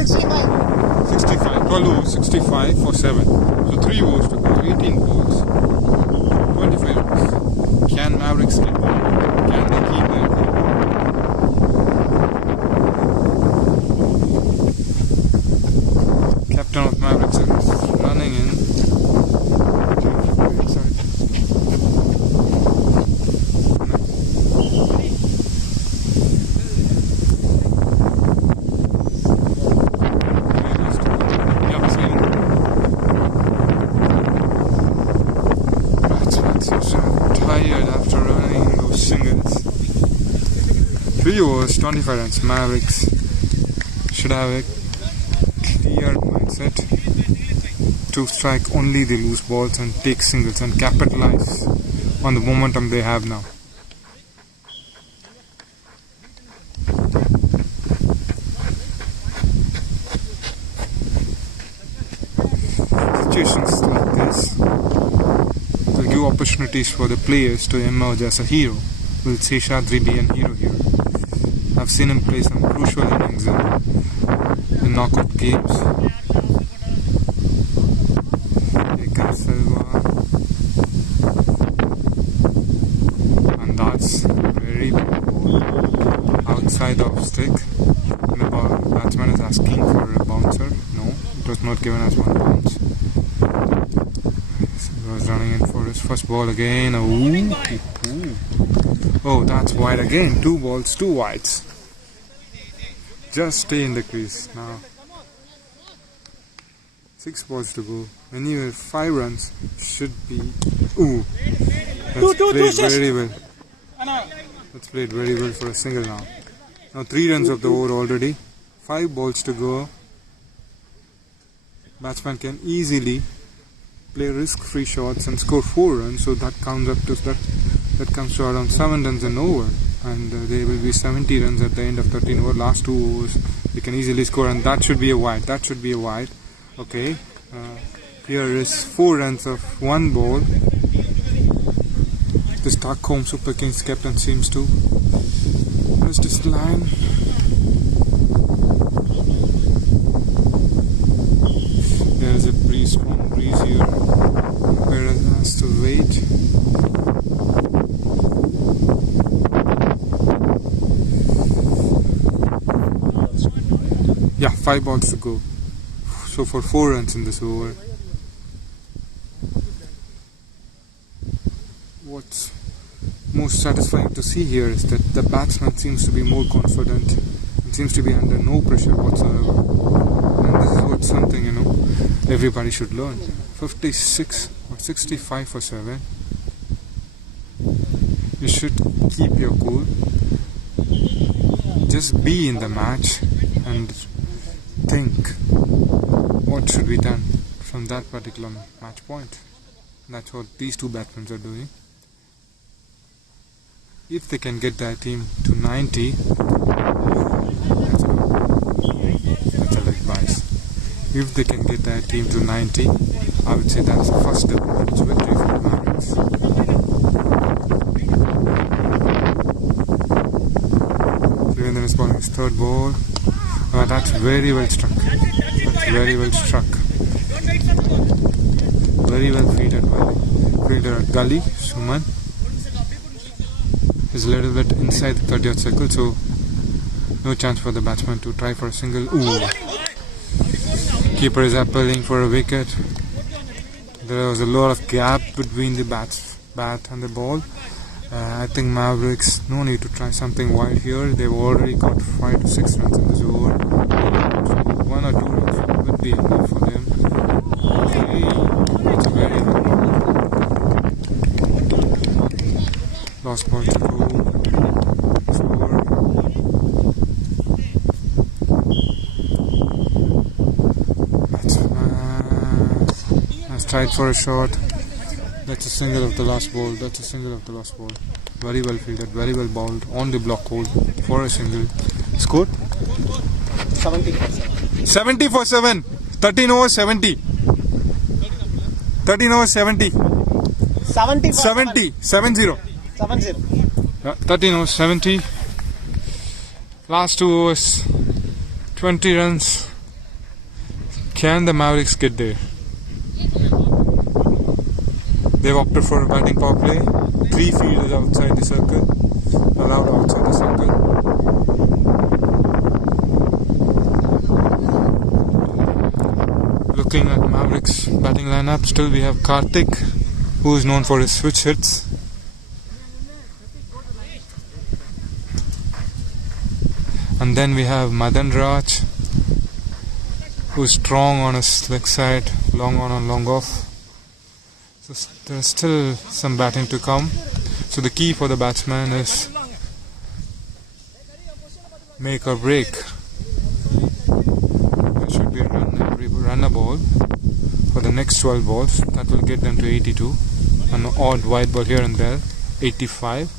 12 overs, 65 for 7. So 3 overs to go, 18 balls, 25 runs. Can Mavericks get one? Can they keep their lead? Captain of Mavericks is running in. After running those singles. 3 overs, 25 runs. Mavericks should have a clear mindset to strike only the loose balls and take singles and capitalize on the momentum they have now. Situations like this will give opportunities for the players to emerge as a hero. Will Seshadri be a hero here? I've seen him play some crucial innings in knockout games. Silva, and that's very ball outside of stick. The batsman is asking for a bouncer. No, it was not given as one bounce. He was running in for his first ball again. Oh, that's wide again. 2 balls, 2 wides. Just stay in the crease now. 6 balls to go. Anyway, 5 runs should be. Ooh, that's played very well. That's played very well for a single now. Now 3 runs of the over already. 5 balls to go. batsman can easily play risk-free shots and score 4 runs, so that comes up to that comes to around 7 runs an over, and there will be 70 runs at the end of 13 over. Last 2 overs they can easily score, and that should be a wide. Okay, here is 4 runs of 1 ball. The Stockholm Super Kings captain seems to miss this line. There is a strong breeze here. Whereas has to wait. Yeah, 5 balls to go. So for 4 runs in this over. What's most satisfying to see here is that the batsman seems to be more confident and seems to be under no pressure whatsoever. And this is what something, everybody should learn. 56 or 65 for 7. You should keep your cool. Just be in the match and think what should be done from that particular match point. That's what these 2 batsmen are doing. If they can get their team to 90, that's a leg bias. If they can get their team to 90, I would say that's the first step towards victory for the Mavericks. Devendran is bowling his 3rd ball. That's very well struck. Very well fielded at gully. Suman is a little bit inside the 30th circle, so no chance for the batsman to try for a single. Ooh. Keeper is appealing for a wicket. There was a lot of gap between the bat and the ball. I think Mavericks no need to try something wild here. They've already got 5 to 6 runs in this over. 1 or 2 runs would be enough for them. Okay, it's a very good ball. Last ball to go. Batsman has tried for a shot. That's a single of the last ball. Very well fielded, very well bowled on the block hole for a single. Score? 70 for 7. 13 over 70. 13 over 70. 70. 70. 13 over 70. Last 2 overs. 20 runs. Can the Mavericks get there? They've opted for a batting power play. 3 fielders outside the circle. Allowed outside the circle. Looking at Mavericks batting lineup, still we have Karthik, who is known for his switch hits. And then we have Madan Raj, who is strong on his leg side, long on and long off. So there's still some batting to come. So the key for the batsman is make or break. There should be a run a ball for the next 12 balls. That will get them to 82. An odd wide ball here and there, 85.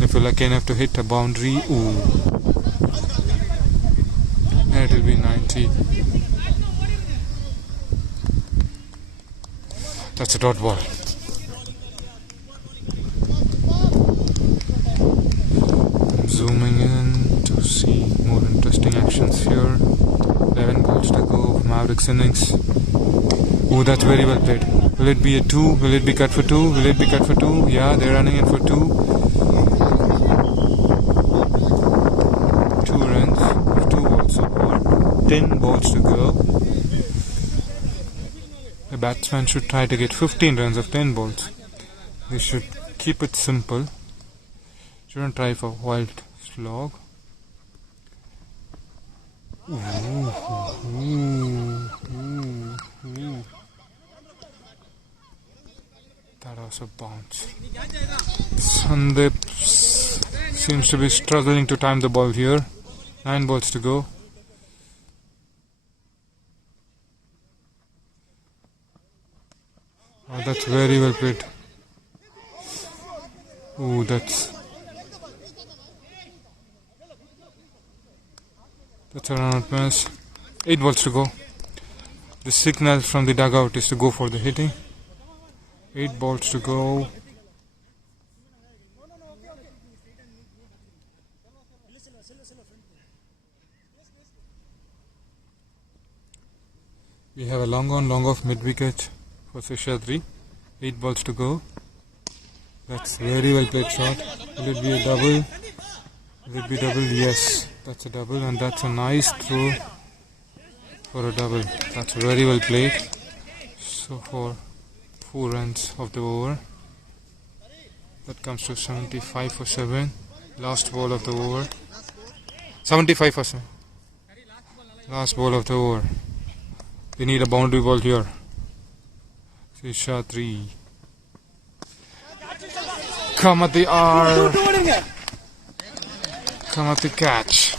If you're lucky enough to hit a boundary, ooh, and it will be 90. That's a dot ball. I'm zooming in to see more interesting actions here. 11 balls to go. Mavericks innings. Oh, that's very well played. Will it be a 2? Will it be cut for 2? Will it be cut for 2? Yeah, they're running in for 2. 2 runs. 2 balls to go. 10 balls to go. The batsman should try to get 15 runs of 10 balls. They should keep it simple. Shouldn't try for wild slog. That was a bounce. Sandeep seems to be struggling to time the ball here. 9 balls to go. Oh, that's very well played. Oh, that's a run-out miss. 8 balls to go. The signal from the dugout is to go for the hitting. 8 balls to go. We have a long on, long off mid wicket for Seshadri. 8 balls to go. That's very well played shot. Will it be a double? Will it be double? Yes, that's a double, and that's a nice throw for a double. That's very well played. So for 4 runs of the over, that comes to 75 for 7. Last ball of the over. 75 for 7. Last ball of the over. We need a boundary ball here. Seshadri. Come at the R. Come at the catch.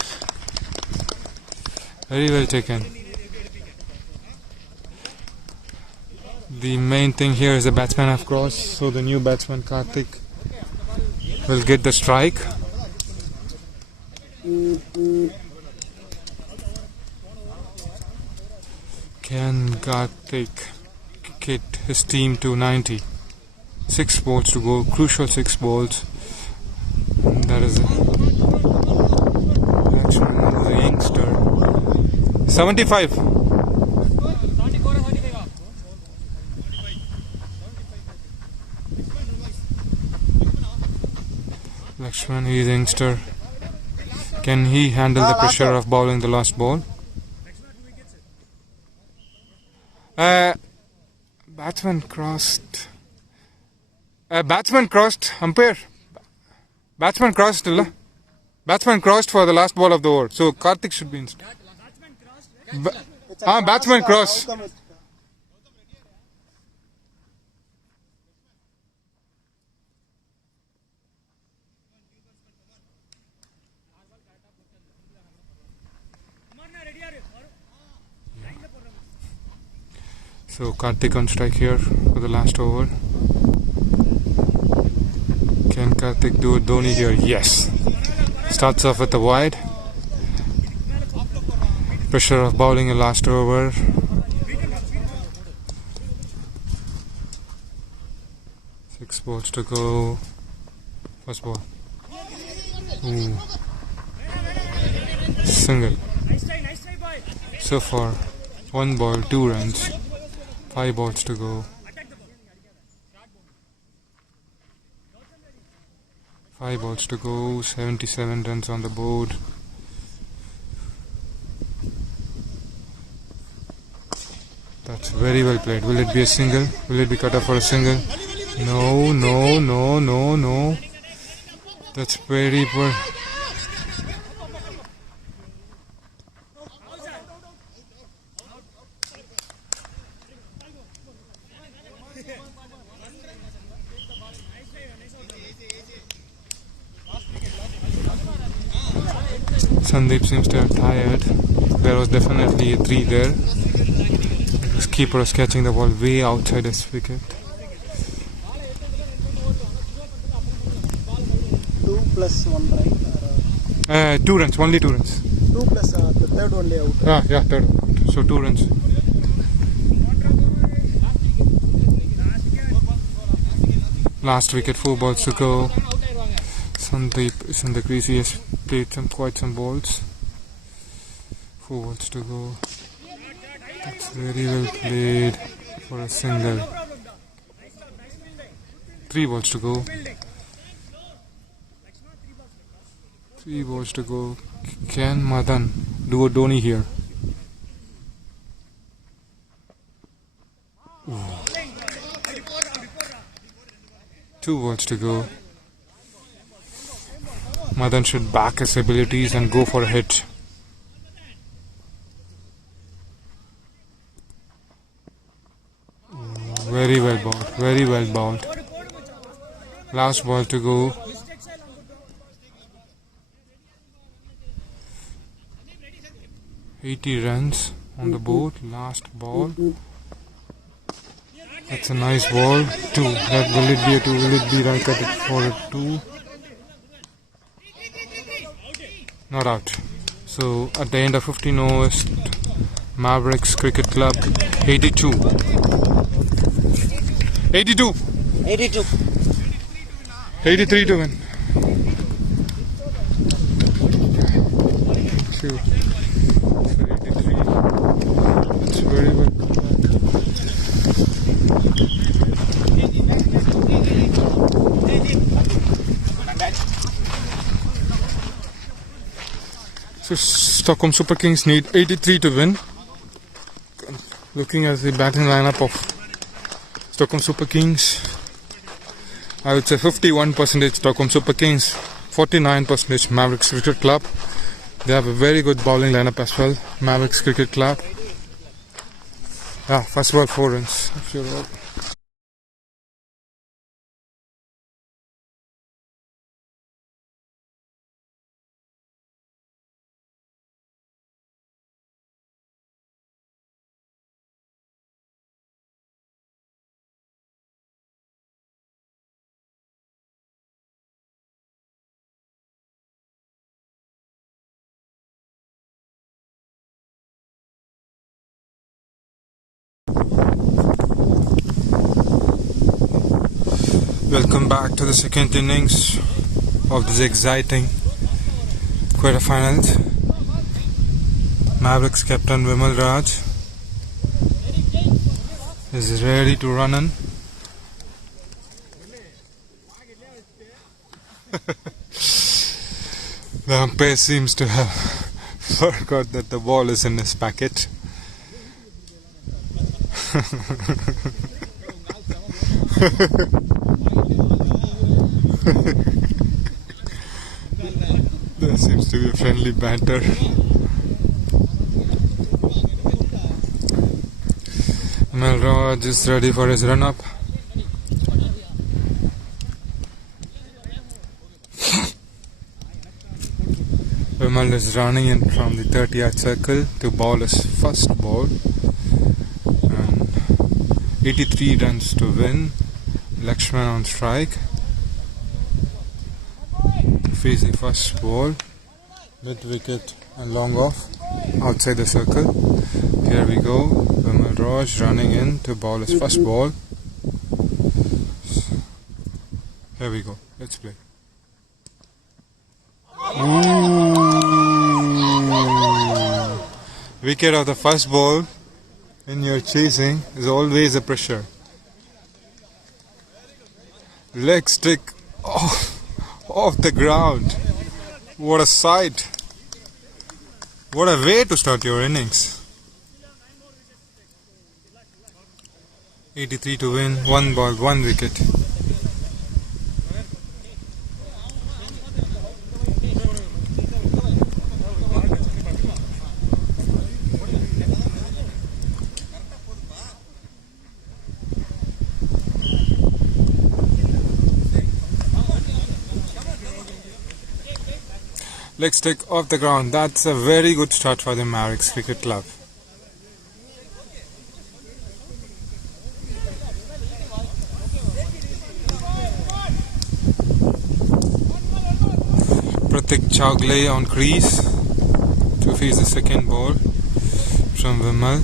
Very well taken. The main thing here is the batsman have crossed, so the new batsman Karthik will get the strike. Can Karthik get his team to 90? 6 balls to go, crucial 6 balls. And that is the youngster. 75. Lakshman, he is youngster. Can he handle the pressure of bowling the last ball? Batsman crossed. Batsman crossed. Umpire. Batsman crossed. Batsman crossed for the last ball of the over. So Karthik should be in. Batsman crossed. So Karthik on strike here for the last over. Can Karthik do it? Dhoni here? Yes. Starts off with the wide. Pressure of bowling a last over. Six balls to go. First ball. Ooh. Single. So far, 1 ball, 2 runs. 5 balls to go. 5 balls to go. 77 runs on the board. That's very well played. Will it be a single? Will it be cut off for a single? No, no, no, no, no. That's very poor. Sandeep seems to have tired. There was definitely a 3 there. His keeper was catching the ball way outside his wicket. 2 plus 1, right? 2 runs, only 2 runs. 2 plus the third only out. Yeah, third. So 2 runs. Last wicket, 4 balls to go. Sandeep is in the crease. He has played quite some balls. 4 balls to go. That's very well played for a single. 3 balls to go. 3 balls to go. Can Madan do a Dhoni here? Ooh. 2 balls to go. Madan should back his abilities and go for a hit. Very well bowled. Very well bowled. Last ball to go. ...80 runs on the board. Last ball. That's a nice ball. 2. That will it be a 2? Will it be right at it for a 2? Not out. So at the end of 15 overs, Mavericks Cricket Club 82. 82. 82. 83 to win. So 83. That's very well come back. So Stockholm Super Kings need 83 to win. Looking at the batting lineup of Stockholm Super Kings, I would say 51% Stockholm Super Kings, 49% Mavericks Cricket Club. They have a very good bowling lineup as well. Mavericks Cricket Club. First ball 4 runs. Sure. Welcome back to the second innings of this exciting quarterfinals. Mavericks captain Vimal Raj is ready to run in. The umpire seems to have forgot that the ball is in his packet. There seems to be a friendly banter. Vimal Raj is ready for his run up. Vimal is running in from the 30-yard circle to bowl his first ball. And 83 runs to win. Lakshman on strike. Face the first ball. Mid wicket and long off. Outside the circle. Here we go. Vimal Raj running in to bowl his first ball. Here we go. Let's play. Ooh. Wicket of the first ball when you're chasing is always a pressure. Leg stick off the ground. What a sight. What a way to start your innings. 83 to win, 1 ball, 1 wicket. Leg stick off the ground. That's a very good start for the Mavericks Cricket Club. Pratik Chowgle on crease to face the second ball from Vimal.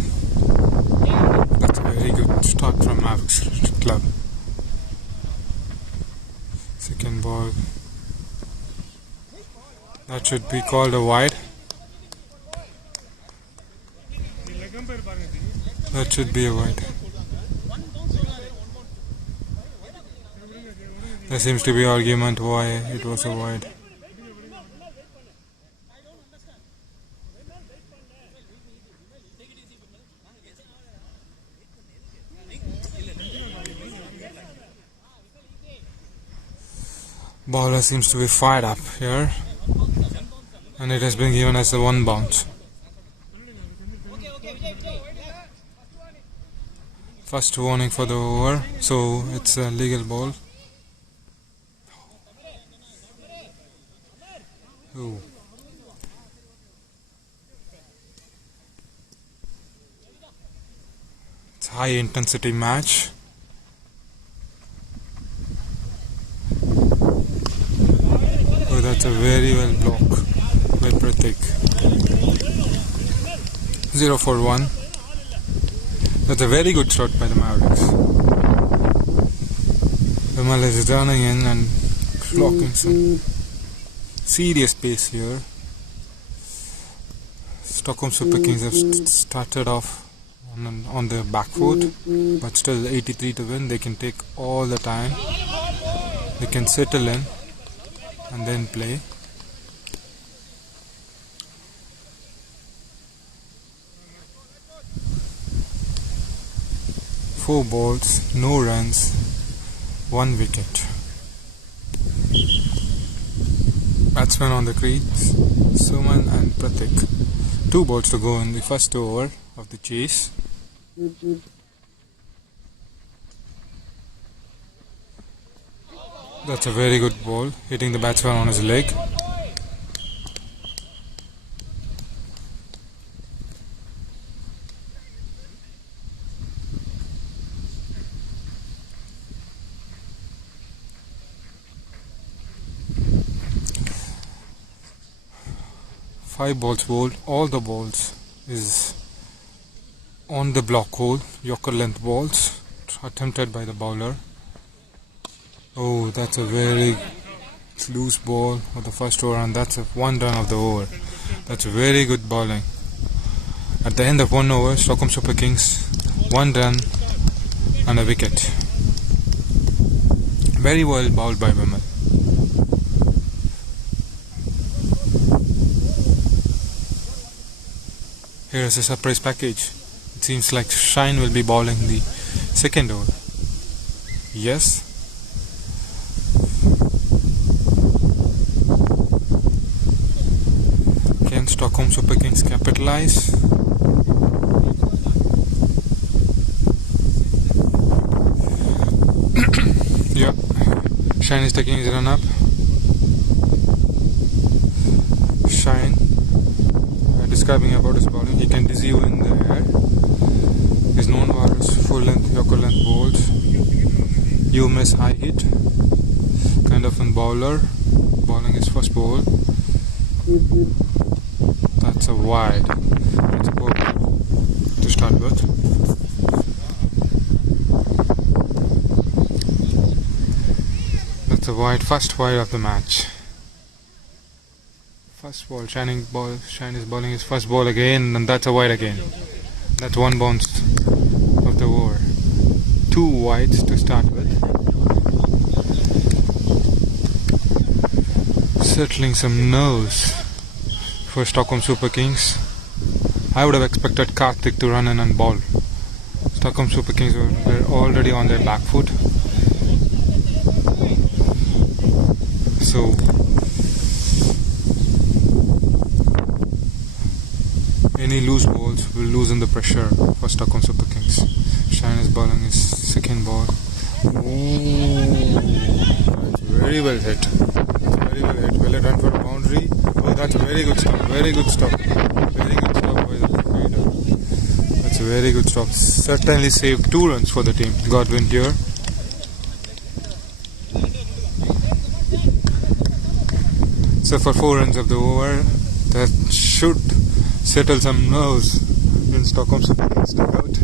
That's a very good start from Mavericks Cricket Club. Second ball. That should be called a wide. That should be a wide. There seems to be argument why it was a wide. Bowler seems to be fired up here. And it has been given as a 1 bounce. First warning for the over, so it's a legal ball. Ooh. It's a high intensity match. very well blocked by Pratik. 0 for 1. That's a very good shot by the Mavericks. Vimal is running in and blocking some serious pace here. Stockholm Super Kings have started off on their back foot, but still 83 to win. They can take all the time. They can settle in and then play. Four balls, no runs, 1 wicket. Batsmen on the crease, Suman and Pratik. 2 balls to go in the first over of the chase. That's a very good ball, hitting the batsman on his leg. Five balls bowled, all the balls is on the block hole, Yorker length balls attempted by the bowler. Oh, that's a very loose ball of the first over, and that's a 1 run of the over. That's very good bowling. At the end of 1 over, Stockholm Super Kings 1 run and a wicket. Very well bowled by Vimal. Here is a surprise package. It seems like Shine will be bowling the second over. Yes. Can Stockholm Super Kings capitalize? Yeah. Shine is taking his run up. Shine. Describing about his bowling, he can dizzy you in the air. He's known for his full length, Yorker length balls. You miss high hit. Kind of a bowler. Bowling his first ball. That's a wide. That's a ball to start with. That's a wide, first wide of the match. First ball, Shine is bowling his first ball again, and that's a wide again. That's 1 bounce of the over. 2 wides to start with. Settling some nerves for Stockholm Super Kings. I would have expected Karthik to run in and bowl. Stockholm Super Kings were already on their back foot. So any loose balls will loosen the pressure for Stockholm Super Kings. Shine is bowling his second ball. Ooh, that's very well hit. That's very well hit. Will it run for a boundary? Oh, that's a very good stop. Very good stop. Very good stop by the fielder. That's a very good stop. Certainly saved 2 runs for the team. Godwin here. So for 4 runs of the over, that should settle some nerves in Stockholm Super Kings dugout.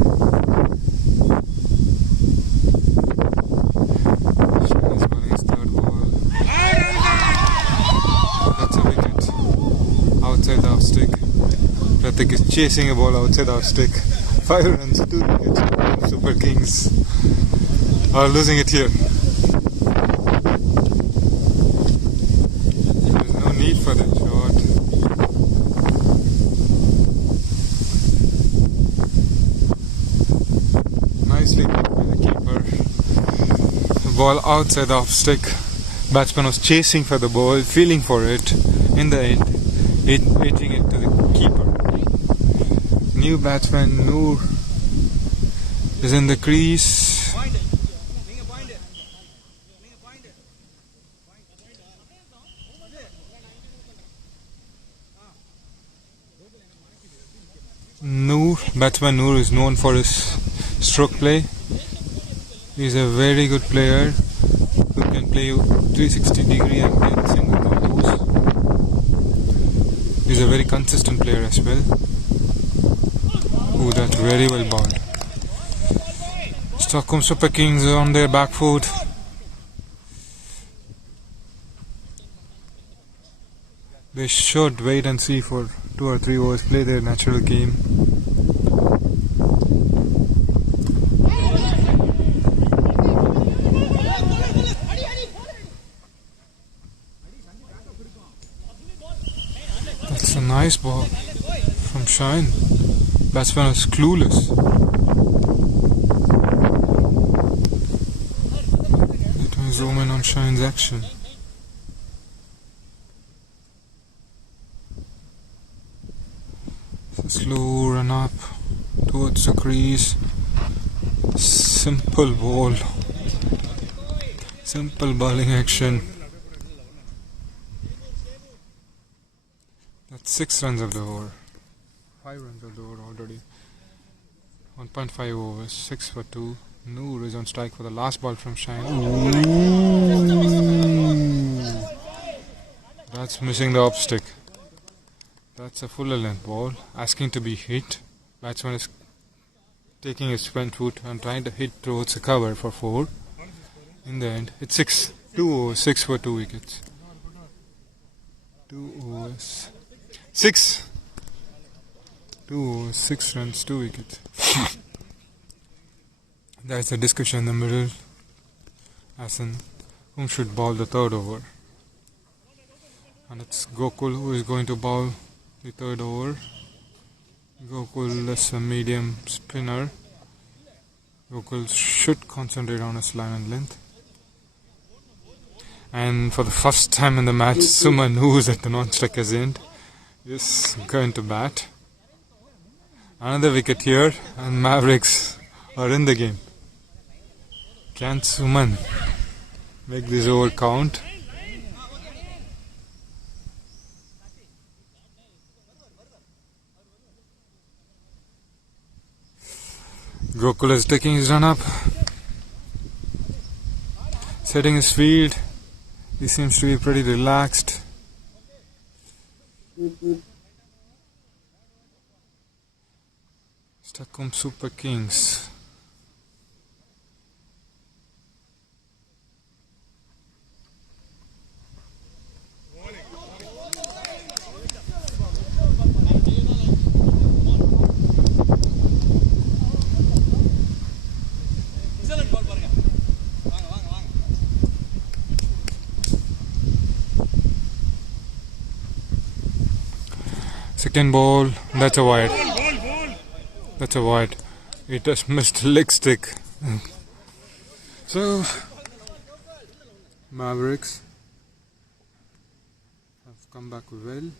Shine is bowling his 3rd ball. That's a wicket. Outside the off stick. Pratik is chasing a ball outside the off stick. 5 runs, 2 wickets. Super Kings are losing it here. There's no need for that shot. Nicely by the keeper. The ball outside the off stick. Batsman was chasing for the ball, feeling for it. In the end, hitting it to the keeper. New batsman Noor is in the crease. Batsman Noor is known for his stroke play. He's a very good player who can play 360 degree and get single combos. a very consistent player as well. Oh, that's very well bowled. Stockholm Super Kings are on their back foot. They should wait and see for 2 or 3 overs, play their natural game. That's a nice ball from Shine. Batsman was clueless. Let me zoom in on Shine's action. Slow run up towards the crease. Simple ball. Simple bowling action. That's 6 runs of the over. 5 runs of the over already. 1.5 overs. 6 for 2. Noor is on strike for the last ball from Shine. Ooh. That's missing the off stick. That's a fuller length ball, asking to be hit. Batsman is taking his front foot and trying to hit towards the cover for 4. In the end, it's 6. 2 overs, 6 for 2 wickets. 2 overs. 6. 2 overs, 6 runs, 2 wickets. There's a discussion in the middle, as in whom should bowl the 3rd over. And it's Gokul who is going to bowl the 3rd over. Gokul is a medium spinner. Gokul should concentrate on his line and length. And for the first time in the match, Suman, who is at the non-striker's end, is going to bat. Another wicket here, and Mavericks are in the game. Can Suman make this over count? Gokul is taking his run up, setting his field. He seems to be pretty relaxed. Stockholm Super Kings. Second ball, that's a wide. That's a wide. It just missed leg stick. So, Mavericks have come back well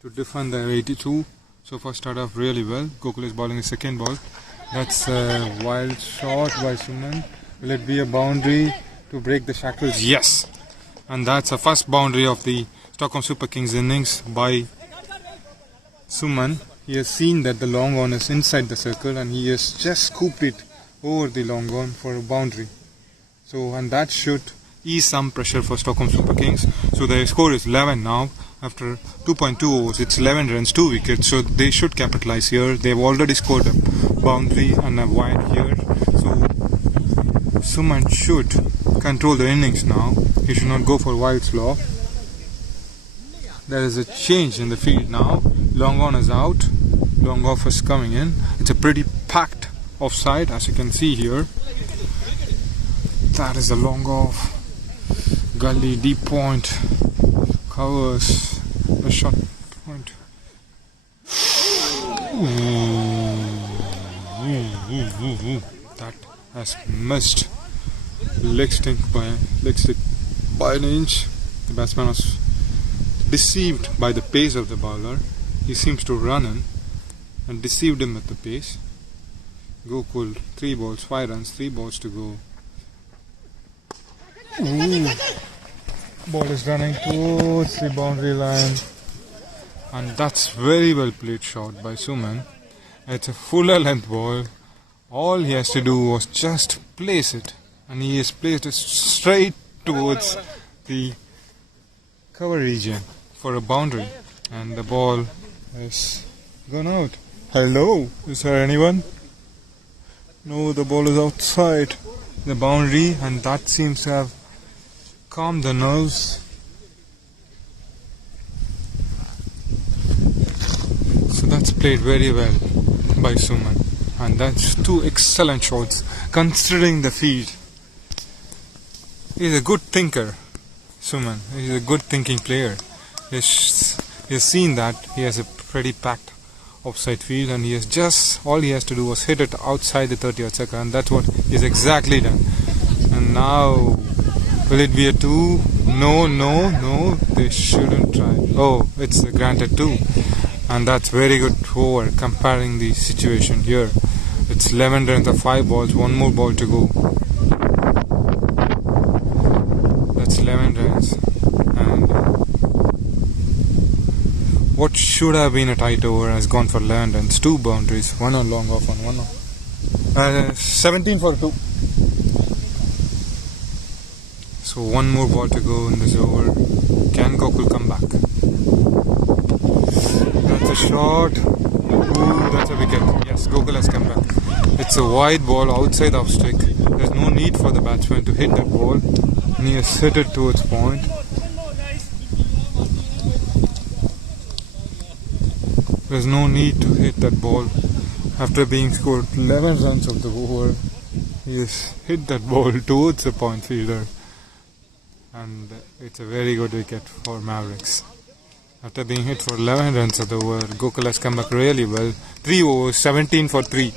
to defend their 82. So far, start off really well. Gokul is bowling his second ball. That's a wild shot by Suman. Will it be a boundary to break the shackles? Yes. And that's a first boundary of the Stockholm Super Kings innings by Suman. He has seen that the long on is inside the circle and he has just scooped it over the long on for a boundary. So, and that should ease some pressure for Stockholm Super Kings. So their score is 11 now. After 2.2 overs, it's 11 runs, 2 wickets. So they should capitalize here. They've already scored a boundary and a wide here. So Suman should control the innings now. He should not go for wild slaw. There is a change in the field now. Long on is out. Long off is coming in. It's a pretty packed offside, as you can see here. That is a long off. Gully, deep point, covers the short point. That has missed. Leg stick by an inch. The batsman was deceived by the pace of the bowler. He seems to run in and deceived him at the pace. Gokul, 3 balls, 5 runs, 3 balls to go. Ooh. Ball is running towards the boundary line, and that's very well played shot by Suman. It's a fuller length ball. All he has to do was just place it, and he has placed it straight towards the cover region for a boundary. and the ball is gone out. Hello, is there anyone? No, the ball is outside the boundary, and that seems to have calmed the nerves. So that's played very well by Suman, and that's two excellent shots considering the field. He's a good thinker, Suman. He's a good thinking player. He's seen that he has a pretty packed offside field, and all he has to do was hit it outside the 30th circle, and that's what he's exactly done. And now, will it be a 2? No, they shouldn't try. Oh, it's a granted 2, and that's very good over comparing the situation here. It's 11 runs of 5 balls, 1 more ball to go. That's 11 runs, and what should have been a tight over has gone for 11 runs, 2 boundaries, 1 on long off and 1 on 17 for 2. So 1 more ball to go in this over. Can Gokul come back? That's a shot. Ooh, that's a wicket. Yes, Gokul has come back. It's a wide ball outside off stick. There's no need for the batsman to hit that ball, and he has hit it towards point. There's no need to hit that ball. After being scored 11 runs of the over, he has hit that ball towards the point fielder, and it's a very good wicket for Mavericks. After being hit for 11 runs of the over, Gokul has come back really well. 3 overs, 17 for 3.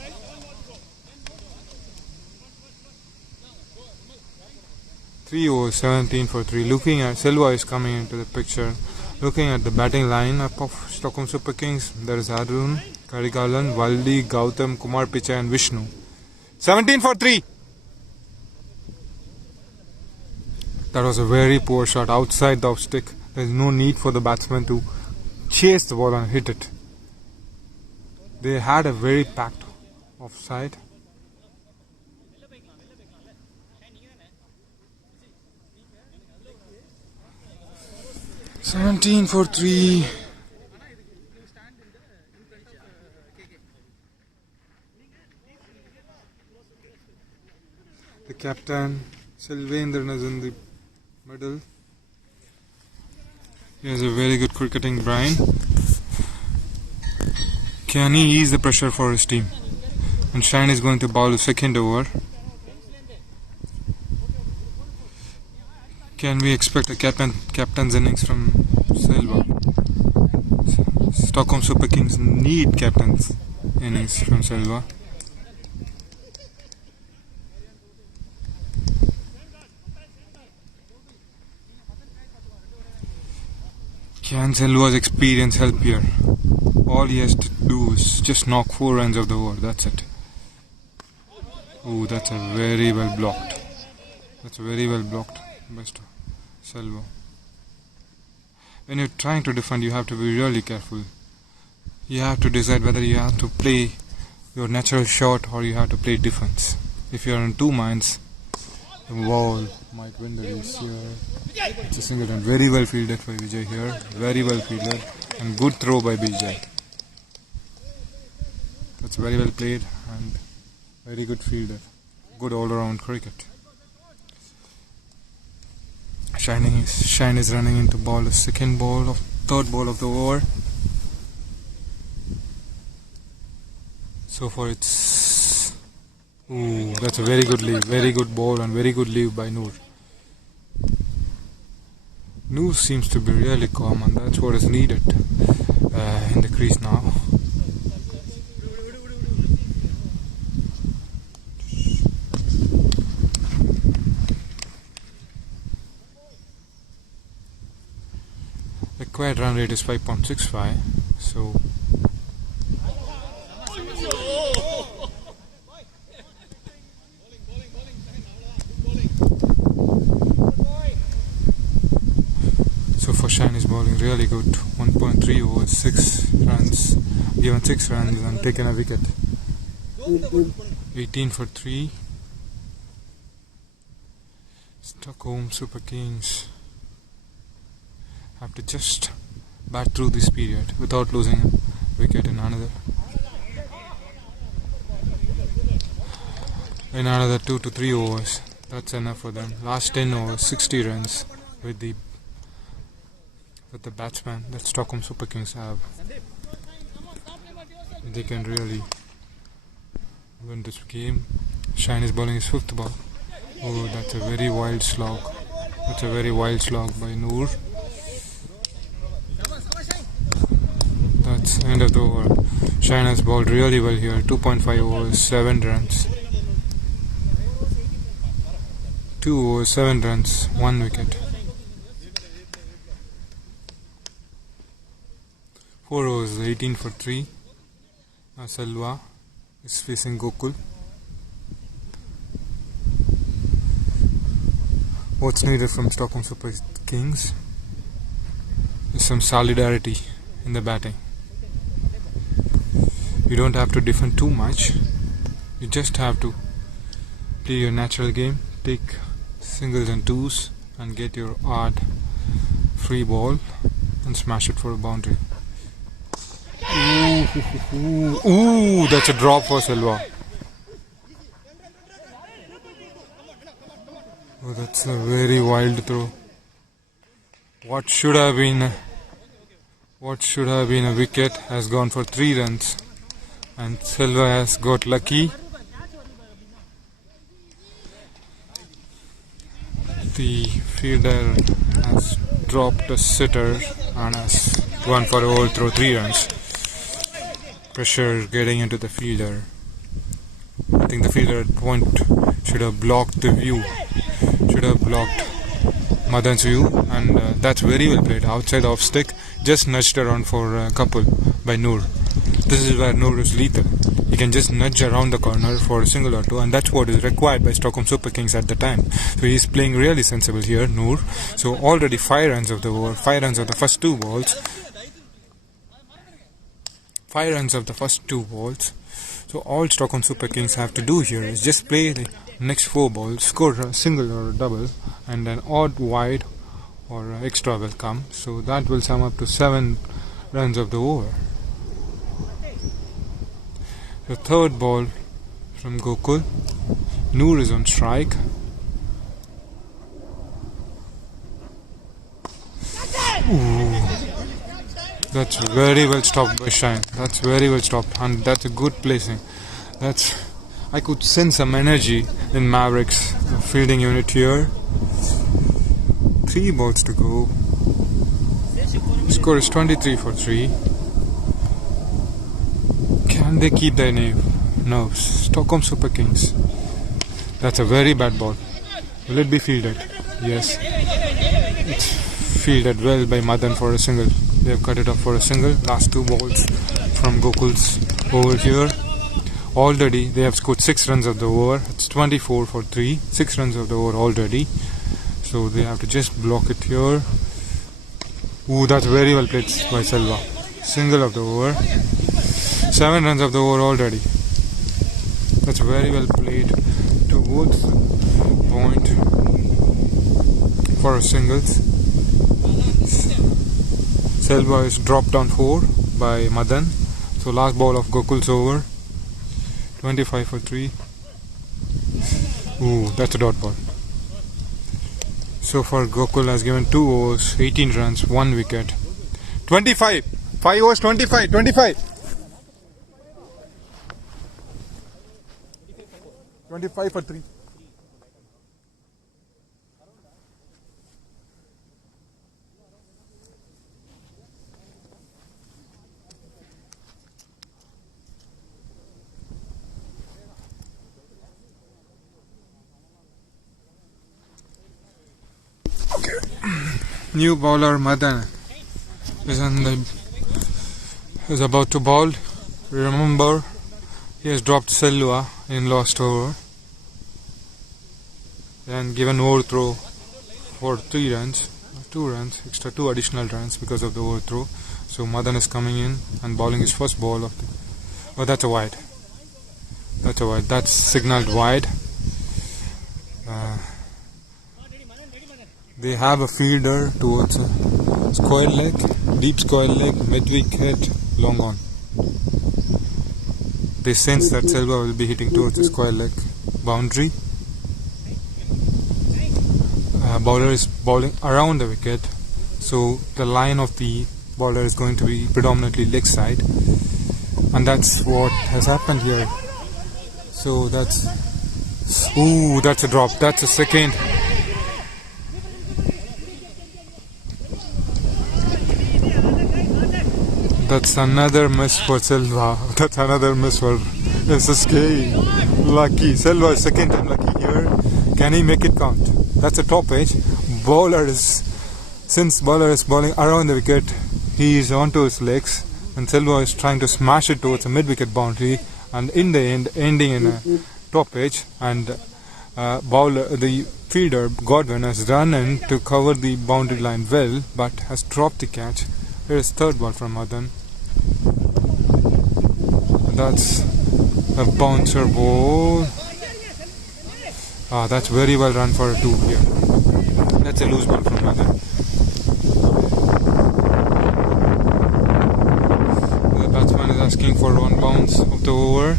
Looking at Silva is coming into the picture. Looking at the batting lineup of Stockholm Super Kings, there is Arun, Karigalan, Valdi, Gautam, Kumar Pichai and Vishnu. 17 for 3. That was a very poor shot outside the off stick. There is no need for the batsman to chase the ball and hit it. They had a very packed offside. "17 for 3. The captain, Sylvendran, is in the middle. He has a very good cricketing brain. Can he ease the pressure for his team? And Shine is going to bowl the second over. Can we expect a captain's innings from Silva? Stockholm Super Kings need captain's innings from Silva. Can Silva's experience help here? All he has to do is just knock 4 runs of the over, that's it. Oh, that's a very well blocked. Best Silva. When you're trying to defend, you have to be really careful. You have to decide whether you have to play your natural shot or you have to play defense. If you're in 2 minds, the ball might win the race here. It's a single run. Very well fielded by Vijay here. Very well fielded. And good throw by Vijay. That's very well played and very good fielder. Good all-around cricket. Shine is running into ball, the third ball of the over. So far it's... Ooh, that's a very good leave. Very good ball and very good leave by Noor. Noor seems to be really calm, and that's what is needed in the crease now. Required run rate is 5.65, so for Shine is bowling really good. 1.3 overs, 6 runs, given 6 runs and taken a wicket. 18 for 3. Stockholm Super Kings have to just bat through this period without losing a wicket in another 2 to 3 overs. That's enough for them. Last 10 overs, 60 runs with the batsman that Stockholm Super Kings have. They can really win this game. Shine is bowling his 5th ball. Oh, that's a very wild slog. That's a very wild slog by Noor. That's end of the over. Shine has bowled really well here. 2.5 overs, 7 runs. 2 overs, 7 runs, 1 wicket. 4 overs, 18 for 3. Selva is facing Gokul. What's needed from Stockholm Super Kings is some solidarity in the batting. You don't have to defend too much. You just have to play your natural game, take singles and twos and get your odd free ball and smash it for a boundary. Ooh, that's a drop for Selva. Oh, that's a very wild throw. What should have been a wicket has gone for 3 runs, and Selva has got lucky. The fielder has dropped a sitter and has gone for a overthrow, 3 runs. Pressure getting into the fielder. I think the fielder at point should have blocked the view. Should have blocked Madan's view, and that's very well played. Outside off stick, just nudged around for a couple by Noor. This is where Noor is lethal. He can just nudge around the corner for a single or two, and that's what is required by Stockholm Super Kings at the time. So he's playing really sensible here, Noor. So already 5 runs of the over, 5 runs of the first 2 balls. 5 runs of the first 2 balls. So all Stockholm Super Kings have to do here is just play the next 4 balls, score a single or a double, and an odd wide or extra will come. So that will sum up to 7 runs of the over. The 3rd ball from Gokul. Noor is on strike. Ooh. That's very well stopped by Shine. That's very well stopped, and that's a good placing. I could sense some energy in Mavericks fielding unit here. 3 balls to go. Score is 23 for 3. Can they keep their nerves? Stockholm Super Kings. That's a very bad ball. Will it be fielded? Yes. It's fielded well by Madan for a single. They have cut it off for a single. Last 2 balls from Gokul's over here. Already they have scored 6 runs of the over. It's 24 for 3. 6 runs of the over already. So they have to just block it here. Ooh, that's very well played by Selva. Single of the over. 7 runs of the over already. That's very well played towards the point for a singles. Selva is dropped on 4 by Madan. So last ball of Gokul's over. 25 for 3. Ooh, that's a dot ball. So far Gokul has given 2 overs, 18 runs, 1 wicket. 25! 5 overs, 25! 25! 25 for 3. New bowler Madan is about to bowl. Remember, he has dropped Selva in last over and given overthrow for 3 runs, 2 runs, extra 2 additional runs because of the overthrow. So Madan is coming in and bowling his first ball of the. Oh, that's a wide. That's a wide. That's signaled wide. They have a fielder towards a square leg, deep square leg, mid-wicket, long on. They sense that Silva will be hitting towards the square leg boundary. Bowler is bowling around the wicket, so the line of the bowler is going to be predominantly leg side, and that's what has happened here. So that's a drop. That's a second. That's another miss for Silva. That's another miss for SSK. Lucky. Silva is second time lucky here. Can he make it count? That's a top edge. Since bowler is bowling around the wicket, he is onto his legs, and Silva is trying to smash it towards a mid-wicket boundary, and in the end ending in a top edge, and the fielder Godwin has run in to cover the boundary line well, but has dropped the catch. Here is third ball from Madan. That's a bouncer ball. That's very well run for a 2 here. That's a loose ball from Madan. The batsman is asking for 1 bounce of the over.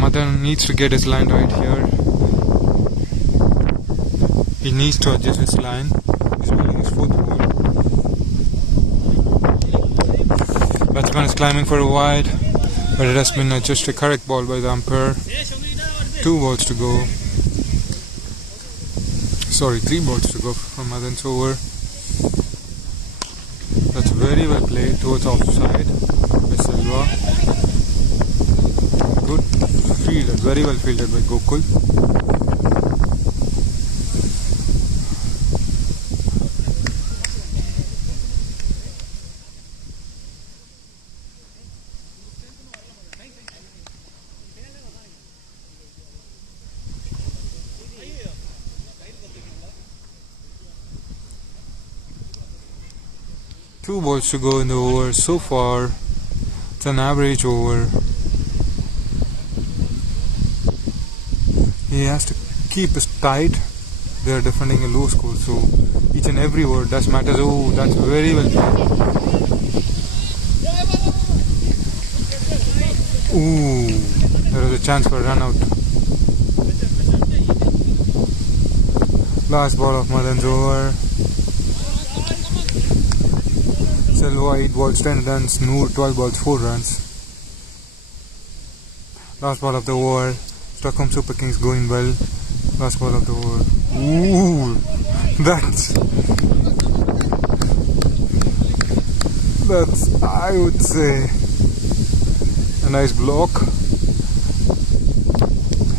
Madan needs to get his line right here. He needs to adjust his line. He's bowling his 4th ball. Batsman is climbing for a wide, but it has been just a correct ball by the umpire. 2 balls to go. Sorry, 3 balls to go from Madan's over. That's very well played towards offside by Silva. Good fielded, very well fielded by Gokul. Two balls to go in the over. So far, it's an average over. He has to keep it tight. They are defending a low score, so each and every over does matter. Oh, that's very well played. Ooh, there is a chance for a run out. Last ball of Madan's over. Silva 8 balls 10 runs, Noor 12 balls 4 runs. Last ball of the over. Stockholm Super Kings going well. Last ball of the over. Ooh, that's I would say a nice block.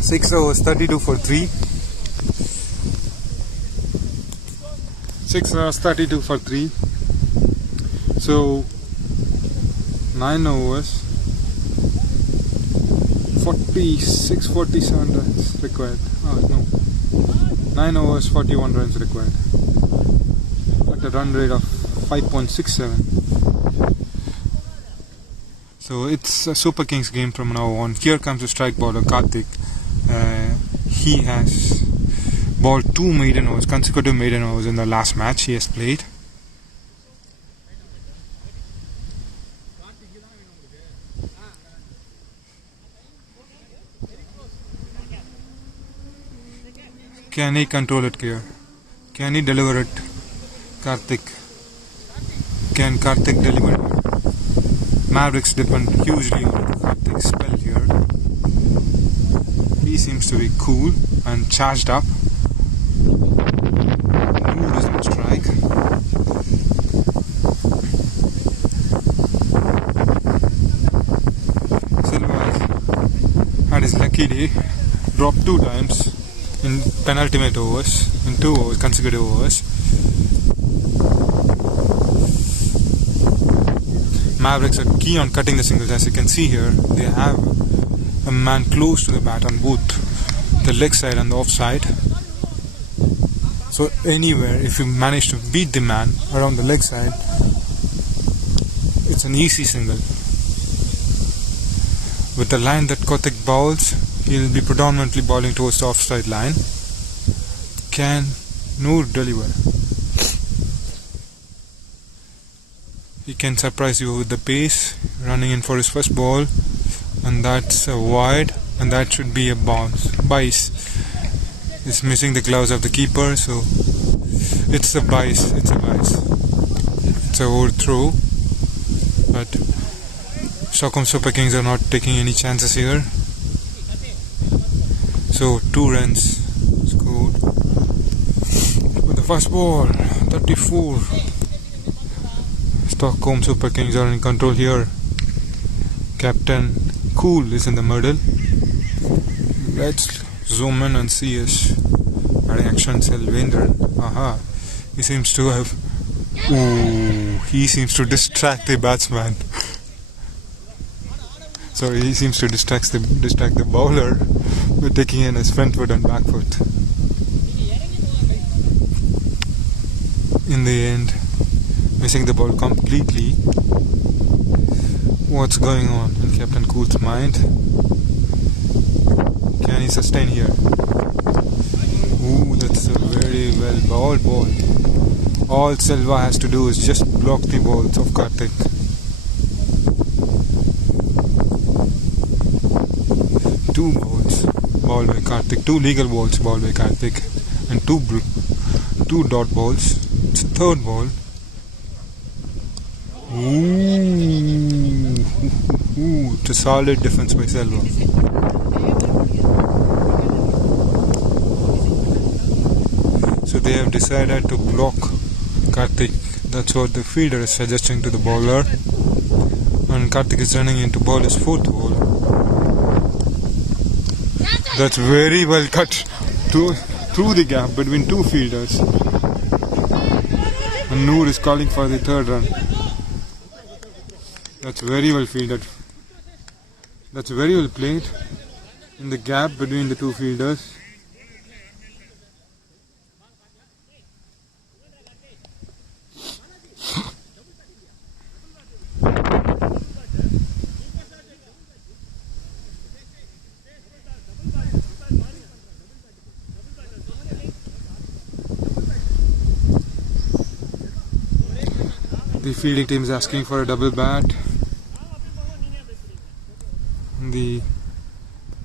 6 overs 32 for 3. 6 overs 32 for 3. So 9 overs 47 runs required. No, 9 overs 41 runs required at a run rate of 5.67. So it's a Super Kings game from now on. Here comes the strike bowler Karthik. He has bowled 2 maiden overs, consecutive maiden overs in the last match he has played. Can he control it here? Can he deliver it? Karthik. Can Karthik deliver it? Mavericks depend hugely on Karthik's spell here. He seems to be cool and charged up. Noor is on strike. Silva had his lucky day. Dropped 2 times in penultimate overs, in 2 overs, consecutive overs. Mavericks are keen on cutting the singles. As you can see here, they have a man close to the bat on both the leg side and the off side. So anywhere, if you manage to beat the man around the leg side, it's an easy single. With the line that Kothik bowls, he will be predominantly bowling towards the offside line. Can Noor deliver? He can surprise you with the pace, running in for his first ball, and that's a wide, and that should be a bounce. Bice. He's missing the gloves of the keeper, so it's a bice. It's a overthrow, but Stockholm Super Kings are not taking any chances here. So 2 runs scored with the first ball. 34. Stockholm Super Kings are in control here. Captain Cool is in the middle. Let's zoom in and see his reaction. Selvendran. Aha. He seems to have. Ooh, he seems to distract the batsman. So he seems to distract the bowler by taking in his front foot and back foot. In the end, missing the ball completely. What's going on in Captain Cool's mind? Can he sustain here? Ooh, that's a very well bowled ball. All Silva has to do is just block the balls of Karthik. Two balls bowled by Karthik, 2 legal balls bowled by Karthik, and 2 dot balls. It's 3rd ball. Ooh, it's a solid defense by Silva. So they have decided to block Karthik. That's what the fielder is suggesting to the bowler. And Karthik is running in to bowl his 4th ball. That's very well cut through the gap between 2 fielders. And Noor is calling for the 3rd run. That's very well fielded. That's very well played in the gap between the 2 fielders. The fielding team is asking for a double bat.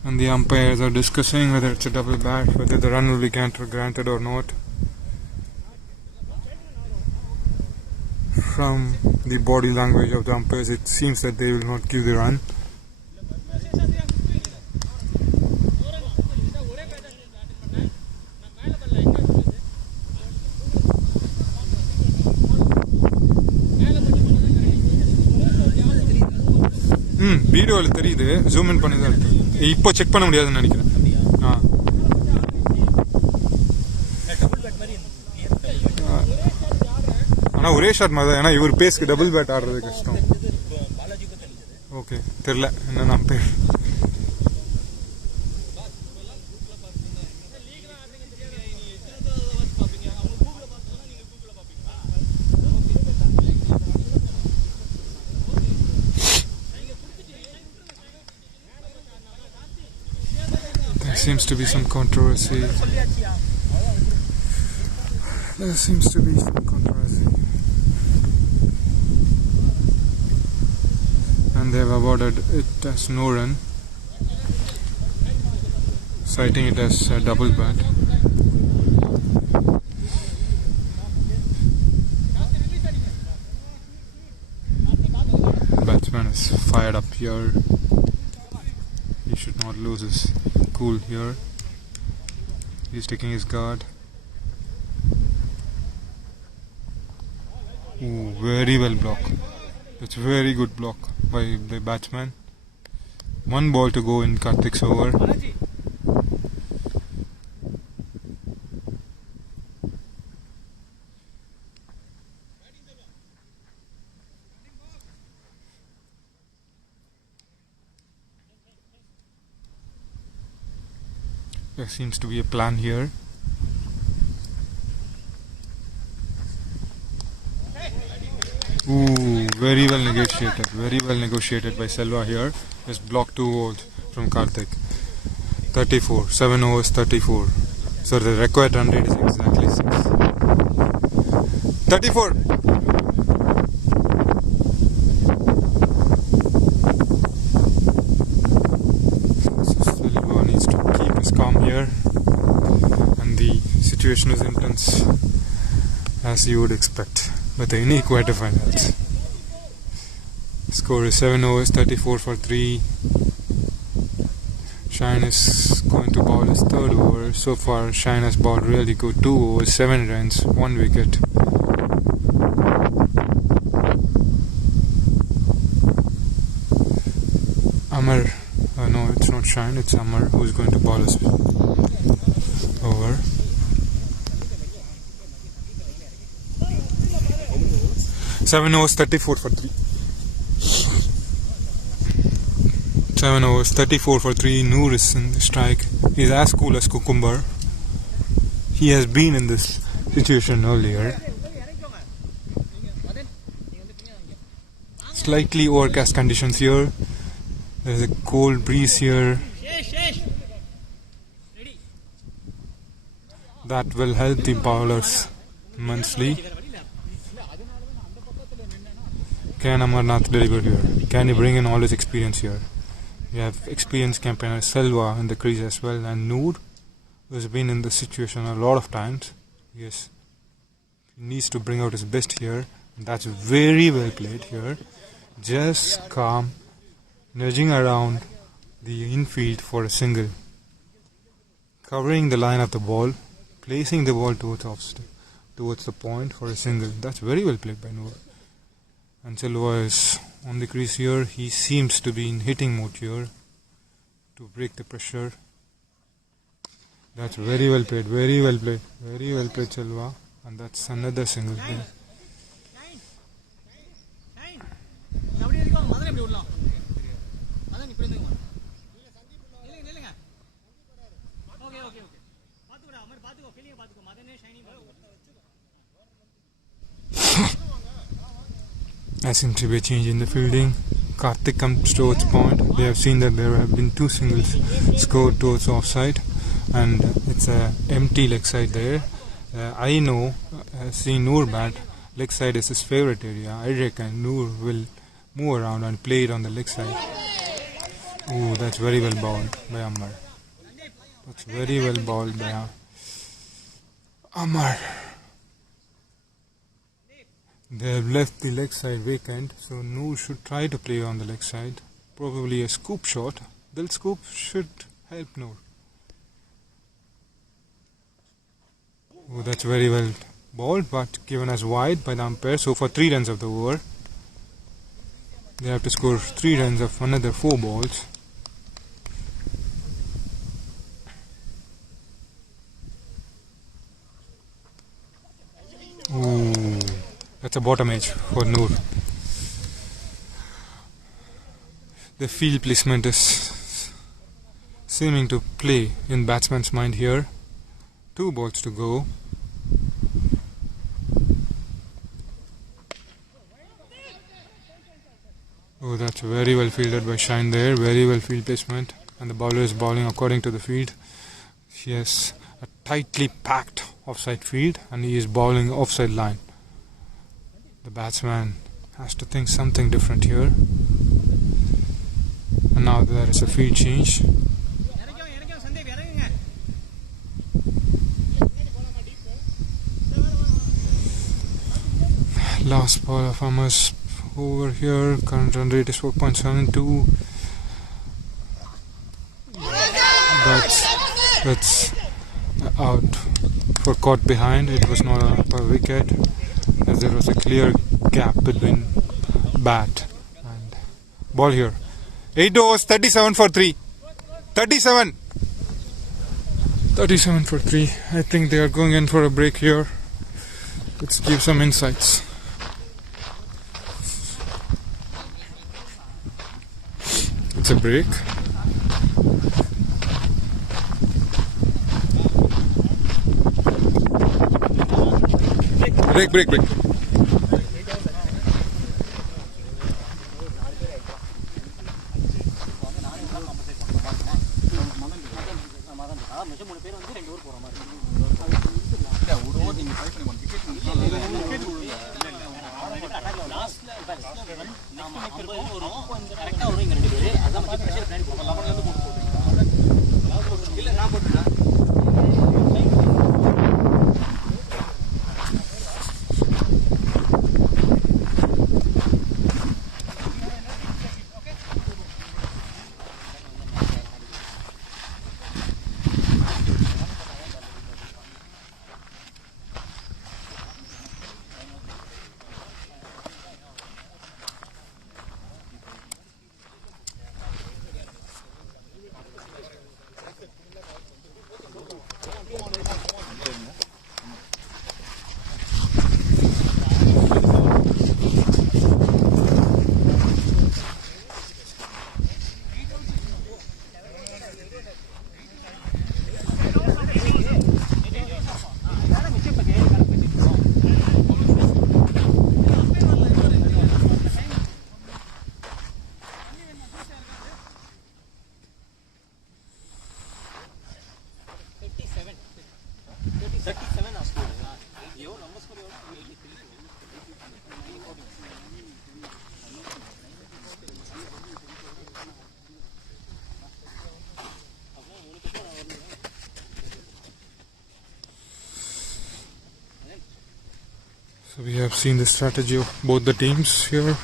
And the umpires are discussing whether it's a double bat, whether the run will be granted or not. From the body language of the umpires, it seems that they will not give the run. வீடியோவில் தெரியுது, zoom in பண்ணி தான் இருக்கு. இப்போ check பண்ண முடியாதுன்னு நினைக்கிறேன். ஆனால் ஒரே ஷாட் மாதிரி தான், ஏன்னா இவர் பேஸ்க்கு டபுள் பேட் ஆடுறது கஷ்டம். ஓகே, தெரில என்ன நான் பேர். Seems to be some controversy. There seems to be some controversy. And they have awarded it as no run, citing it as a double bat. The batsman is fired up here. He should not lose his cool here. He's taking his guard. Ooh, very well block. That's very good block by the batsman. 1 ball to go in Karthik's over. There seems to be a plan here. Ooh, very well negotiated by Selva here. Just blocked 2 balls from Karthik. 34, 7 overs, 34. So the required run rate is exactly 6. 34. So Silva needs to keep his calm here, and the situation is intense as you would expect with the unique quarterfinals. Score is 7 overs, 34 for 3. Shine is going to bowl his third over. So far, Shine has bowled really good. 2 overs, 7 runs, 1 wicket. Amar, no, it's not Shine, it's Amar who's going to bowl his over. Seven overs, 34 for 3. 7 overs, 34 for 3. Noor is in the strike. He's as cool as cucumber. He has been in this situation earlier. Slightly overcast conditions here. There's a cold breeze here. That will help the bowlers immensely. Can Amarnath deliver here? Can he bring in all his experience here? We have experienced campaigner Silva in the crease as well, and Noor, who has been in this situation a lot of times. Yes, he needs to bring out his best here, and that's very well played here. Just calm, nudging around the infield for a single, covering the line of the ball, placing the ball towards the point for a single. That's very well played by Noor. And Silva is on the crease here. He seems to be in hitting mode here to break the pressure. That's very well played, very well played, very well played, Silva. And that's another single play. There seems to be a change in the fielding. Karthik comes towards point. We have seen that there have been 2 singles scored towards offside, and it's a empty leg side there. I know, seeing Noor bat, leg side is his favorite area. I reckon Noor will move around and play it on the leg side. Oh, that's very well bowled by Amar. That's very well bowled by Amar. They have left the leg side vacant, so Noor should try to play on the leg side. Probably a scoop shot. The scoop should help Noor. Oh, that's very well bowled, but given as wide by the umpire. So for 3 runs of the over, they have to score 3 runs of another 4 balls. Oh. That's a bottom edge for Noor. The field placement is seeming to play in batsman's mind here. 2 balls to go. Oh, that's very well fielded by Shine there. Very well field placement. And the bowler is bowling according to the field. He has a tightly packed offside field, and he is bowling offside line. The batsman has to think something different here. And now there is a field change. Last ball of Amar's over here. Current run rate is 4.72. That's out for caught behind. It was not a upper wicket, as there was a clear gap between bat and ball here. 8 overs, 37 for 3. 37 for 3. I think they are going in for a break here. Let's give some insights. It's a break. Break. So we have seen the strategy of both the teams here.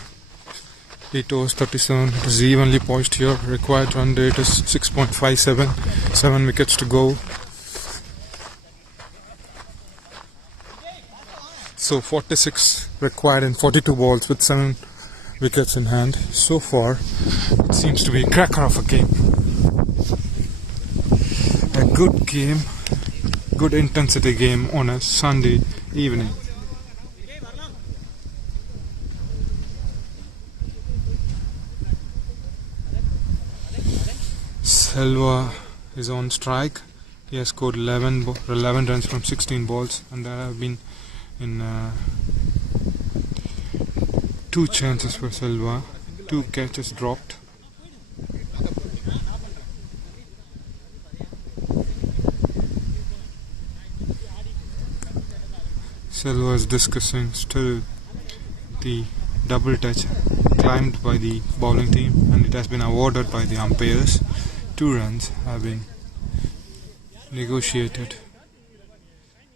8 overs 37, it is evenly poised here. Required run rate is 6.57, 7 wickets to go. So 46 required in 42 balls with 7 wickets in hand. So far it seems to be a cracker of a game. A good game, good intensity game on a Sunday evening. Selva is on strike. He has scored 11 runs from 16 balls, and there have been in 2 chances for Selva, 2 catches dropped. Selva is discussing still the double touch climbed by the bowling team, and it has been awarded by the umpires. 2 runs have been negotiated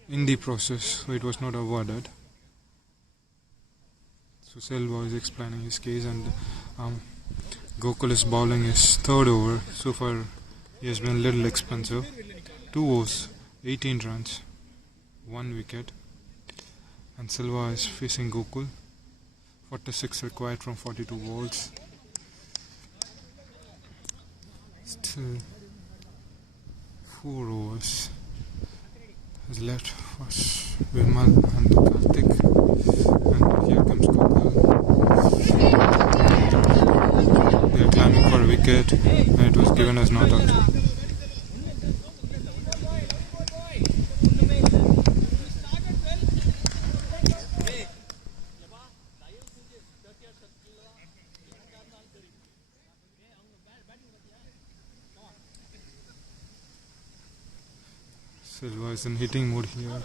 in the process, so it was not awarded. So Selva is explaining his case, and Gokul is bowling his 3rd over. So far he has been a little expensive. 2 overs, 18 runs, 1 wicket, and Selva is facing Gokul. 46 required from 42 balls. Still 4 overs is left for Vimal and Karthik, and here comes Gokul. They are climbing for a wicket, and it was given as not out. Selva is in hitting mode here.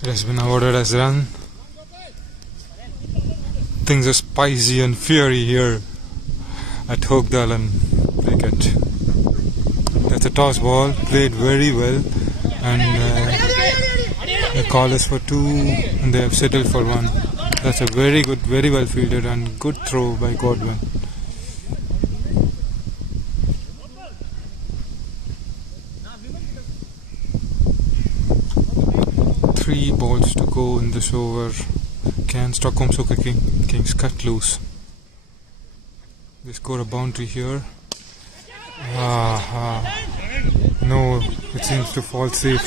It has been awarded as run. Things are spicy and fiery here at Hogdal and cricket. That's a toss ball, played very well, and the call is for 2 and they have settled for 1. That's a very good, very well fielded and good throw by Godwin. Three balls to go in this over. Can Stockholm Soccer Kings cut loose? They score a boundary here. No, it seems to fall safe.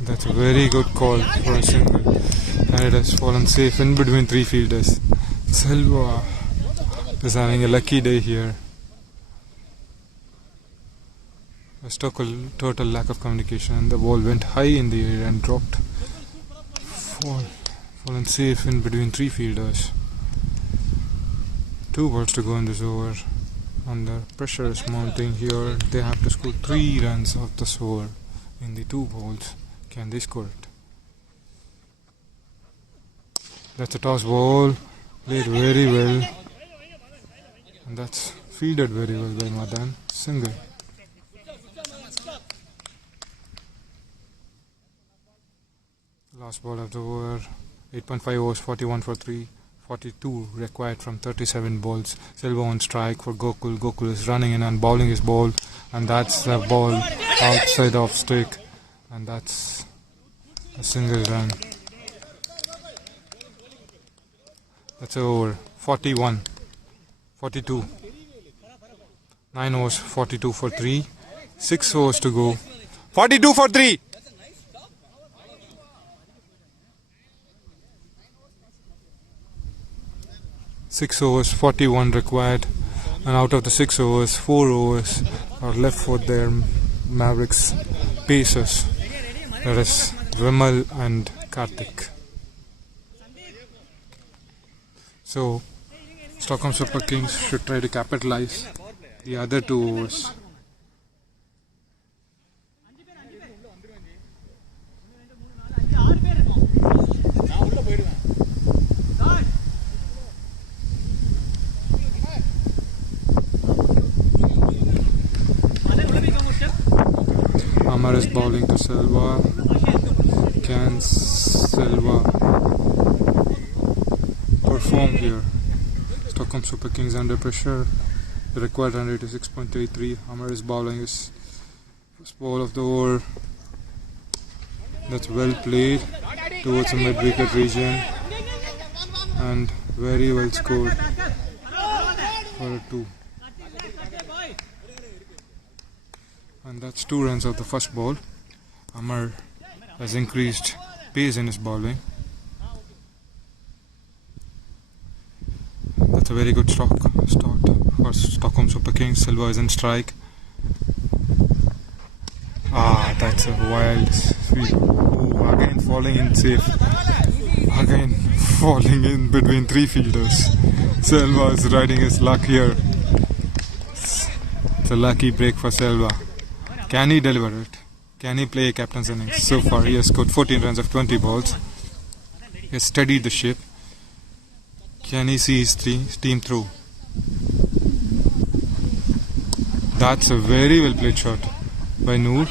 That's a very good call for a single, and it has fallen safe in between 3 fielders. Selva is having a lucky day here. A total lack of communication. The ball went high in the air and dropped. Fallen safe in between three fielders. 2 balls to go in this over. And the pressure is mounting here. They have to score 3 runs of this over in the 2 balls. Can they score it? That's a toss ball. Played very well. And that's fielded very well by Madan. Single. Last ball of the over. 8.5 overs, 41 for 3. 42 required from 37 balls. Silva on strike for Gokul. Gokul is running in and bowling his ball. And that's the ball outside of stick. And that's a single run. That's over. 41. 42. 9 overs, 42 for 3. 6 overs to go. 42 for 3. 6 overs, 41 required, and out of the 6 overs, 4 overs are left for their Mavericks pacers. That is Vimal and Karthik. So, Stockholm Super Kings should try to capitalize the other 2 overs. Amar is bowling to Silva. Can Silva perform here? Stockholm Super Kings under pressure. The required run rate is 6.33. Amar is bowling his first ball of the over. That's well played towards the mid-wicket region and very well scored for a 2. And that's 2 runs of the first ball. Amar has increased pace in his bowling. That's a very good start for Stockholm Super Kings. Silva is in strike. That's a wild sweep. Again falling in safe. Again falling in between 3 fielders. Silva is riding his luck here. It's a lucky break for Silva. Can he deliver it? Can he play a captain's innings? So far he has scored 14 runs of 20 balls. He has steadied the ship. Can he see his team through? That's a very well played shot by Noor.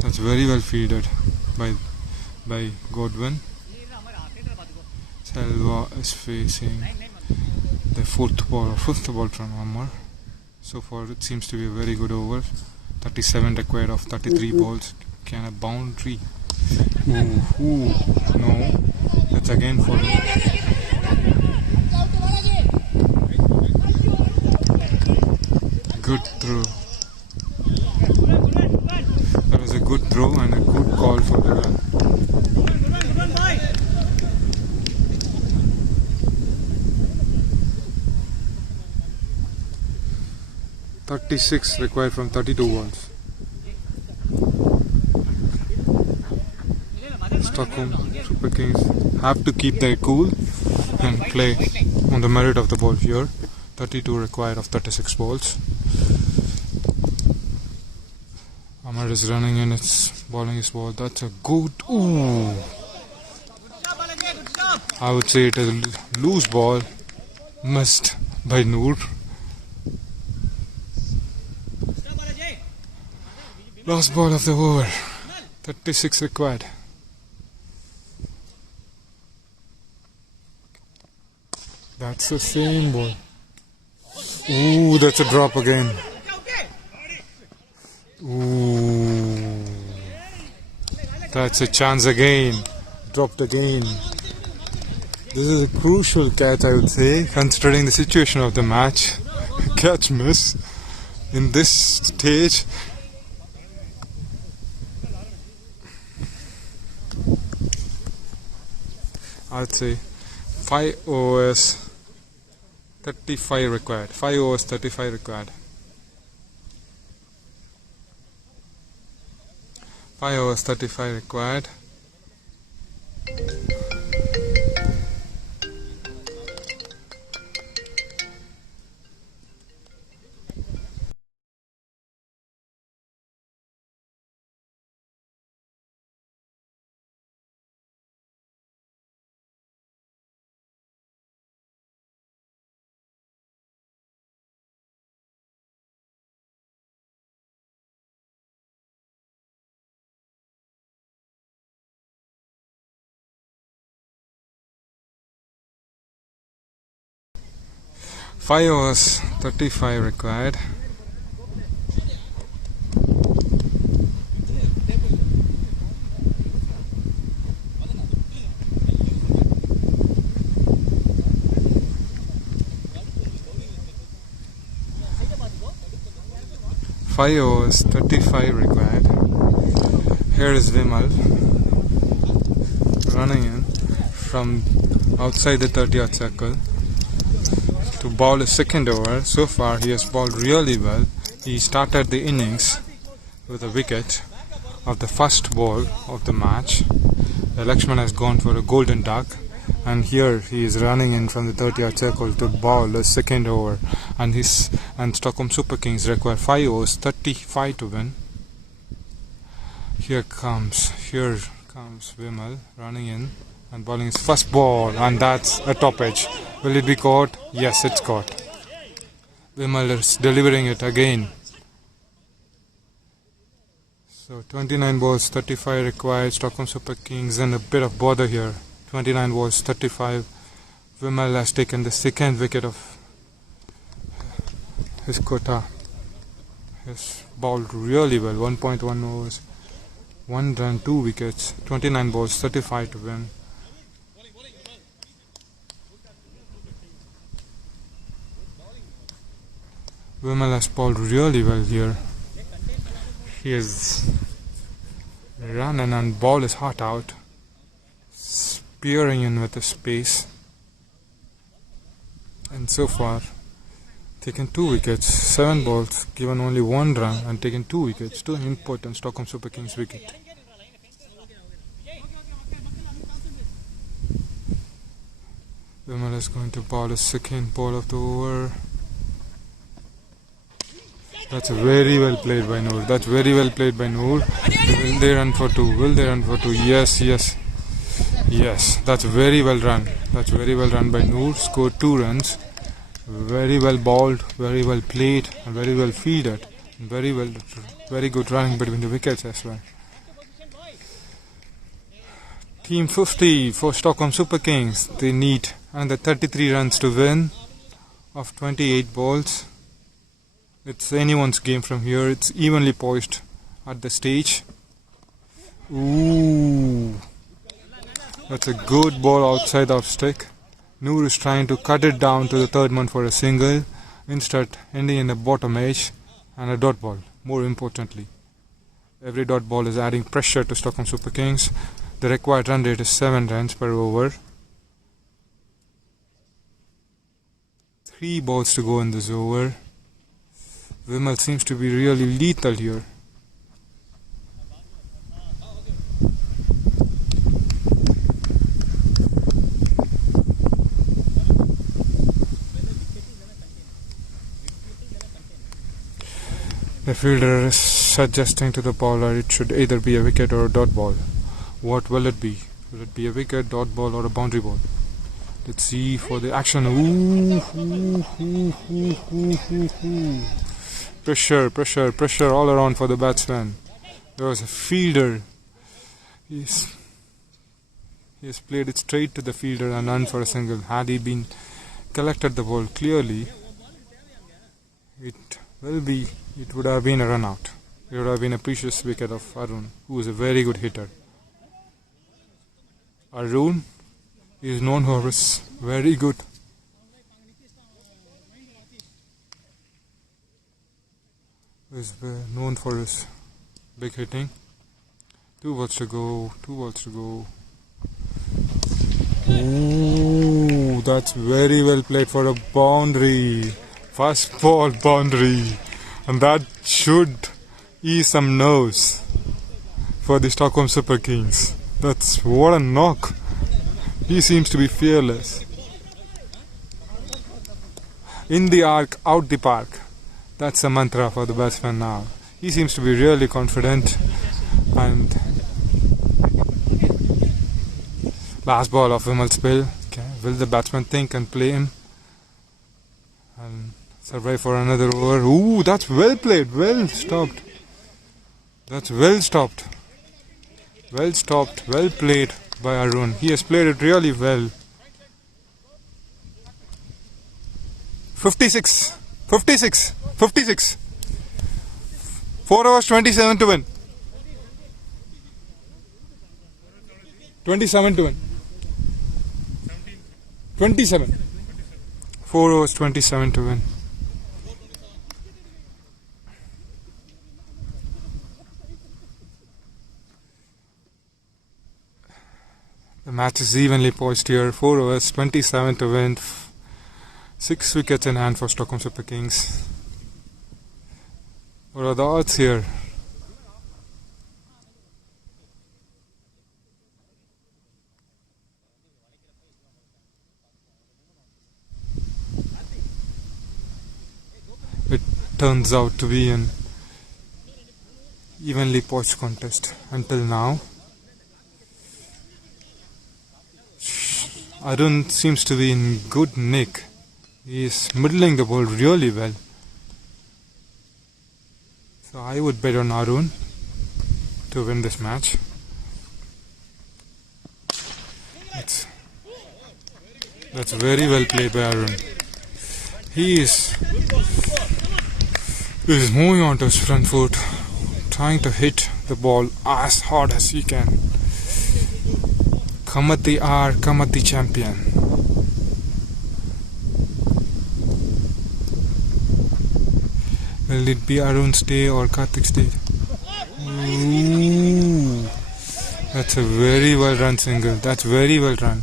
That's very well fielded by Godwin. Silva is facing the 5th ball from Amar. So far it seems to be a very good over. 37 required of 33 balls. Can a boundary? No. That's again for good throw. That was a good throw and a good call for the run. 36 required from 32 balls. Stockholm Super Kings have to keep their cool and play on the merit of the ball here. 32 required of 36 balls. Amar is running in, it's bowling his ball. That's a good. I would say it is a loose ball, missed by Noor. Last ball of the over. 36 required. That's the same ball. That's a drop again. That's a chance again. Dropped again. This is a crucial catch, I would say, considering the situation of the match. Catch miss in this stage. I'd say 5 overs 35 required. 5 overs 35 required. 5 overs 35 required. Five overs 35 required. Five overs 35 required. Here is Vimal running in from outside the 30-yard circle to bowl a second over. So far he has bowled really well. He started the innings with a wicket of the first ball of the match. The Lakshman has gone for a golden duck, and here he is running in from the 30-yard circle to bowl a second over, and Stockholm Super Kings require 5 overs 35 to win. Here comes Vimal running in and bowling his first ball, and that's a top edge. Will it be caught? Yes, it's caught. Vimal is delivering it again. So 29 balls 35 required. Stockholm Super Kings in a bit of bother here. 29 balls 35. Vimal has taken the second wicket of his quota. Has bowled really well. 1.1 overs, 1 run, 2 wickets. 29 balls 35 to win. Vimal has bowled really well here. He has run in and bowled his heart out, spearing in with the space, and so far taken 2 wickets, 7 balls, given only 1 run and taken 2 wickets, 2 important Stockholm Super Kings wicket. Vimal is going to bowl a second ball of the over. That's very well played by Noor. That's very well played by Noor. Will they run for 2? Will they run for 2? Yes, yes. Yes, that's very well run. That's very well run by Noor. Scored 2 runs. Very well bowled, very well played, and very well fielded. Very good running between the wickets as well. Team 50 for Stockholm Super Kings. They need another 33 runs to win of 28 balls. It's anyone's game from here. It's evenly poised at the stage. Ooh, that's a good ball outside of stick. Noor is trying to cut it down to the third man for a single, instead ending in the bottom edge and a dot ball. More importantly, every dot ball is adding pressure to Stockholm Super Kings. The required run rate is 7 runs per over. 3 balls to go in this over. Vimal seems to be really lethal here. The fielder is suggesting to the bowler it should either be a wicket or a dot ball. What will it be? Will it be a wicket, dot ball, or a boundary ball? Let's see for the action. Pressure all around for the batsman. There was a fielder. He has played it straight to the fielder and run for a single. Had he been collected the ball clearly, it would have been a run out. It would have been a precious wicket of Arun, who is a very good hitter. Arun is known for his very good big hitting. 2 balls to go. that's very well played for a boundary. First ball boundary. And that should ease some nerves for the Stockholm Super Kings. That's what a knock. He seems to be fearless. In the arc, out the park. That's a mantra for the batsman now. He seems to be really confident. And last ball of Vimal's spill. Okay. Will the batsman think and play him? And survive for another over. Ooh, that's well played. Well stopped. That's well stopped. Well stopped. Well played by Arun. He has played it really well. 56. 56. 56. 4 overs, 27 to win. 27 to win. 27. 4 overs, 27 to win. The match is evenly poised here. 4 overs, 27 to win. 6 wickets in hand for Stockholm Super Kings. What are the odds here? It turns out to be an evenly poised contest until now. Arun seems to be in good nick. He is middling the ball really well. So I would bet on Arun to win this match. That's very well played by Arun. He is moving on to his front foot, trying to hit the ball as hard as he can. Come at the hour, come at the champion. Will it be Arun's day or Karthik's day? Ooh, that's a very well run single. That's very well run.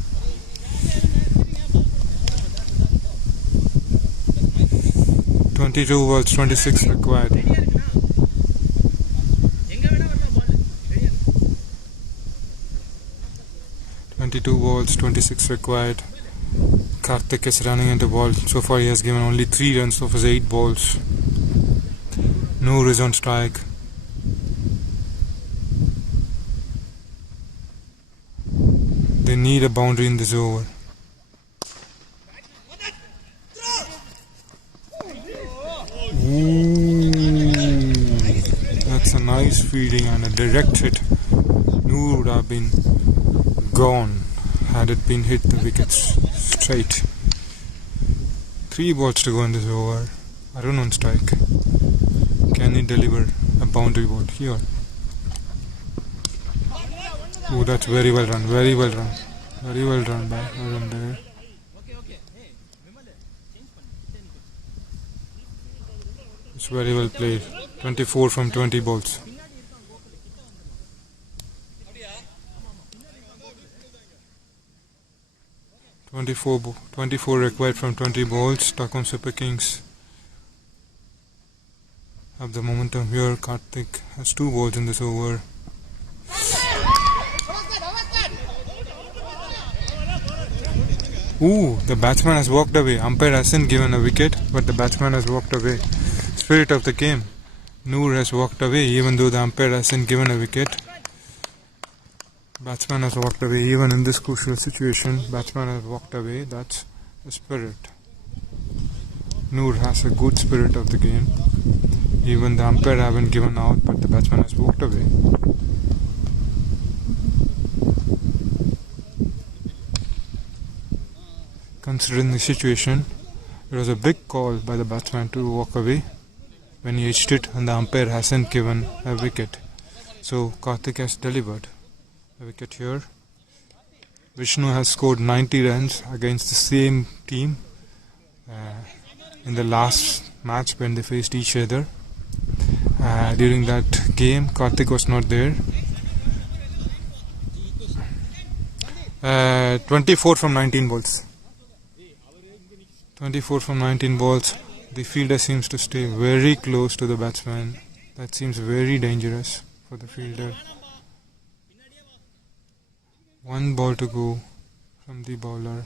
.22 balls, 26 required. .22 balls, 26 required. Karthik is running into ball. So far he has given only 3 runs of his 8 balls. Noor is on strike. They need a boundary in this over. Ooh, that's a nice feeding and a direct hit. Noor would have been gone had it been hit the wickets straight. 3 balls to go in this over. Arun on strike. Can he deliver a boundary ball here? Oh, that's very well run. Very well run. Very well run by Arun there. It's very well played. 24 from 20 balls. Twenty-four required from 20 balls. Stockholm Super Kings have the momentum here. Karthik has 2 balls in this over. Ooh, the batsman has walked away. Umpire hasn't given a wicket, but the batsman has walked away. Spirit of the game. Noor has walked away even though the umpire hasn't given a wicket. Batsman has walked away even in this crucial situation. Batsman has walked away. That's the spirit. Noor has a good spirit of the game. Even the umpire haven't given out, but the batsman has walked away. Considering the situation, it was a big call by the batsman to walk away when he edged it and the umpire hasn't given a wicket. So Karthik has delivered a wicket here. Vishnu has scored 90 runs against the same team in the last match when they faced each other. During that game, Karthik was not there. 24 from 19 balls. 24 from 19 balls. The fielder seems to stay very close to the batsman. That seems very dangerous for the fielder. 1 ball to go from the bowler.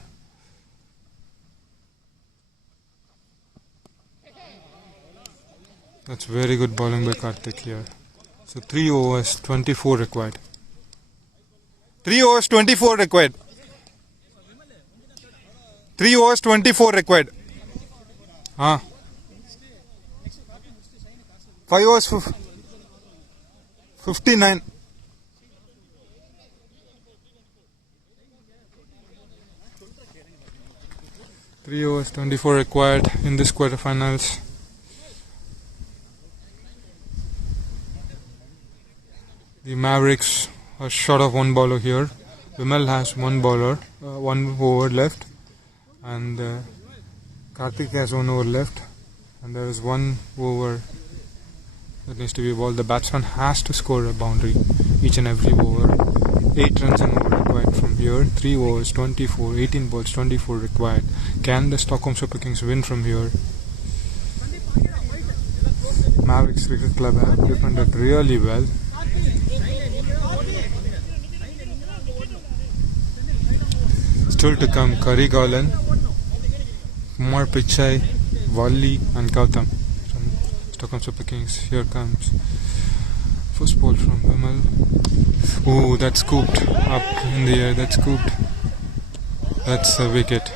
That's very good bowling by Karthik here. So 3 overs, 24 required. 3 overs, 24 required. 3 overs, 24 required. 5 overs, 59. Three overs, 24 required in this quarterfinals. The Mavericks are short of 1 bowler here. Vimal has 1 bowler, 1 over left, and Karthik has 1 over left, and there is 1 over that needs to be bowled. The batsman has to score a boundary each and every over. 8 runs and over required from here. 3 overs, 24, 18 balls, 24 required. Can the Stockholm Super Kings win from here? Mavericks Cricket Club have defended really well. Still to come, Curry Garland, Kumar Pichai, Wally and Gautam from Stockholm Super Kings. Here comes first ball from Vimal. Oh, that's scooped up in the air. That's scooped. That's a wicket.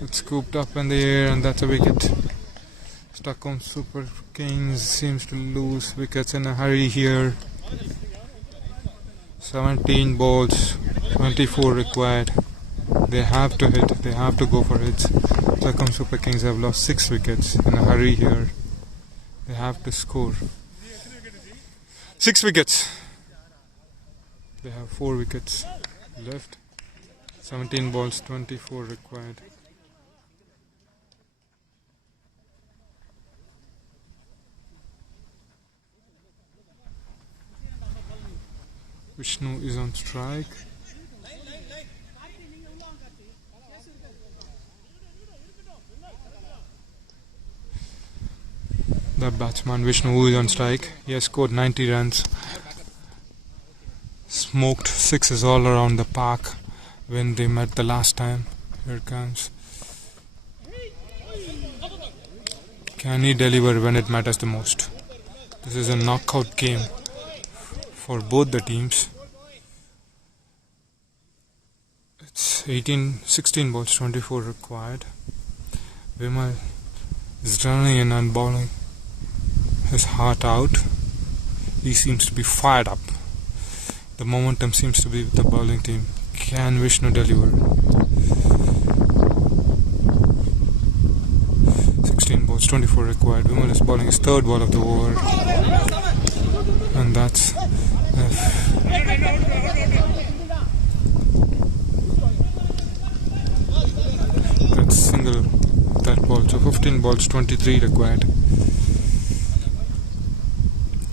It's scooped up in the air and that's a wicket. Stockholm Super Kings seems to lose wickets in a hurry here. 17 balls, 24 required. They have to hit, they have to go for hits. Stockholm Super Kings have lost 6 wickets in a hurry here. They have to score. 6 wickets. They have 4 wickets left. 17 balls, 24 required. Vishnu is on strike. The batsman Vishnu is on strike. He has scored 90 runs. Smoked 6s all around the park when they met the last time. Here it comes. Can he deliver when it matters the most? This is a knockout game for both the teams. It's 16 balls, 24 required. Vimal is running in and bowling his heart out. He seems to be fired up. The momentum seems to be with the bowling team. Can Vishnu deliver? 16 balls, 24 required. Vimal is bowling his 3rd ball of the over. And that's single that ball. So 15 balls, 23 required.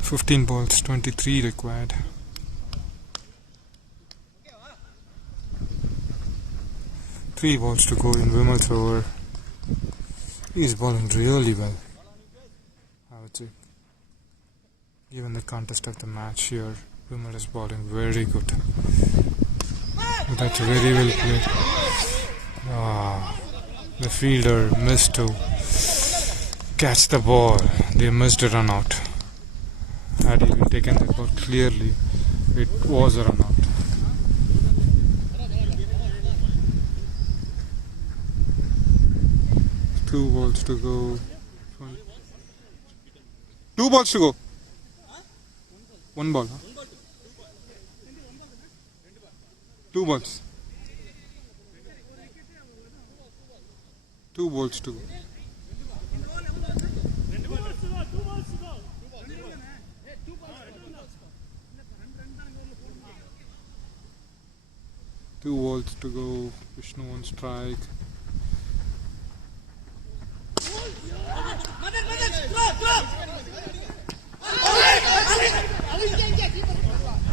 15 balls, 23 required. Three balls to go in Vimal's over. He's bowling really well, I would say. Given the contest of the match here, Vimal is bowling very good. That's very well played. The fielder missed to catch the ball. They missed a run out. Had he been taken the ball clearly, it was a run out. Two balls to go. 2 balls to go. 1 ball. 2 balls. 2 balls to go. Two balls to go. Vishnu on strike.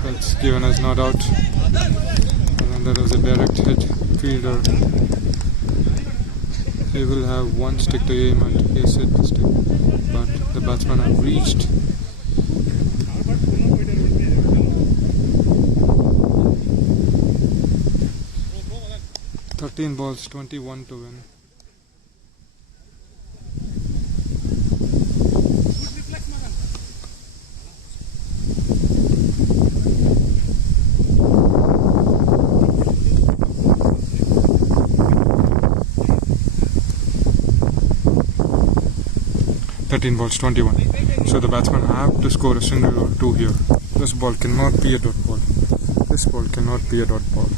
That's given as not out. And then there is a direct hit fielder. He will have one stick to aim and he has hit the stick, but the batsman have reached. "13 balls, 21 to win." "13 balls, 21. So the batsman have to score a single or two here. This ball cannot be a dot ball. This ball cannot be a dot ball.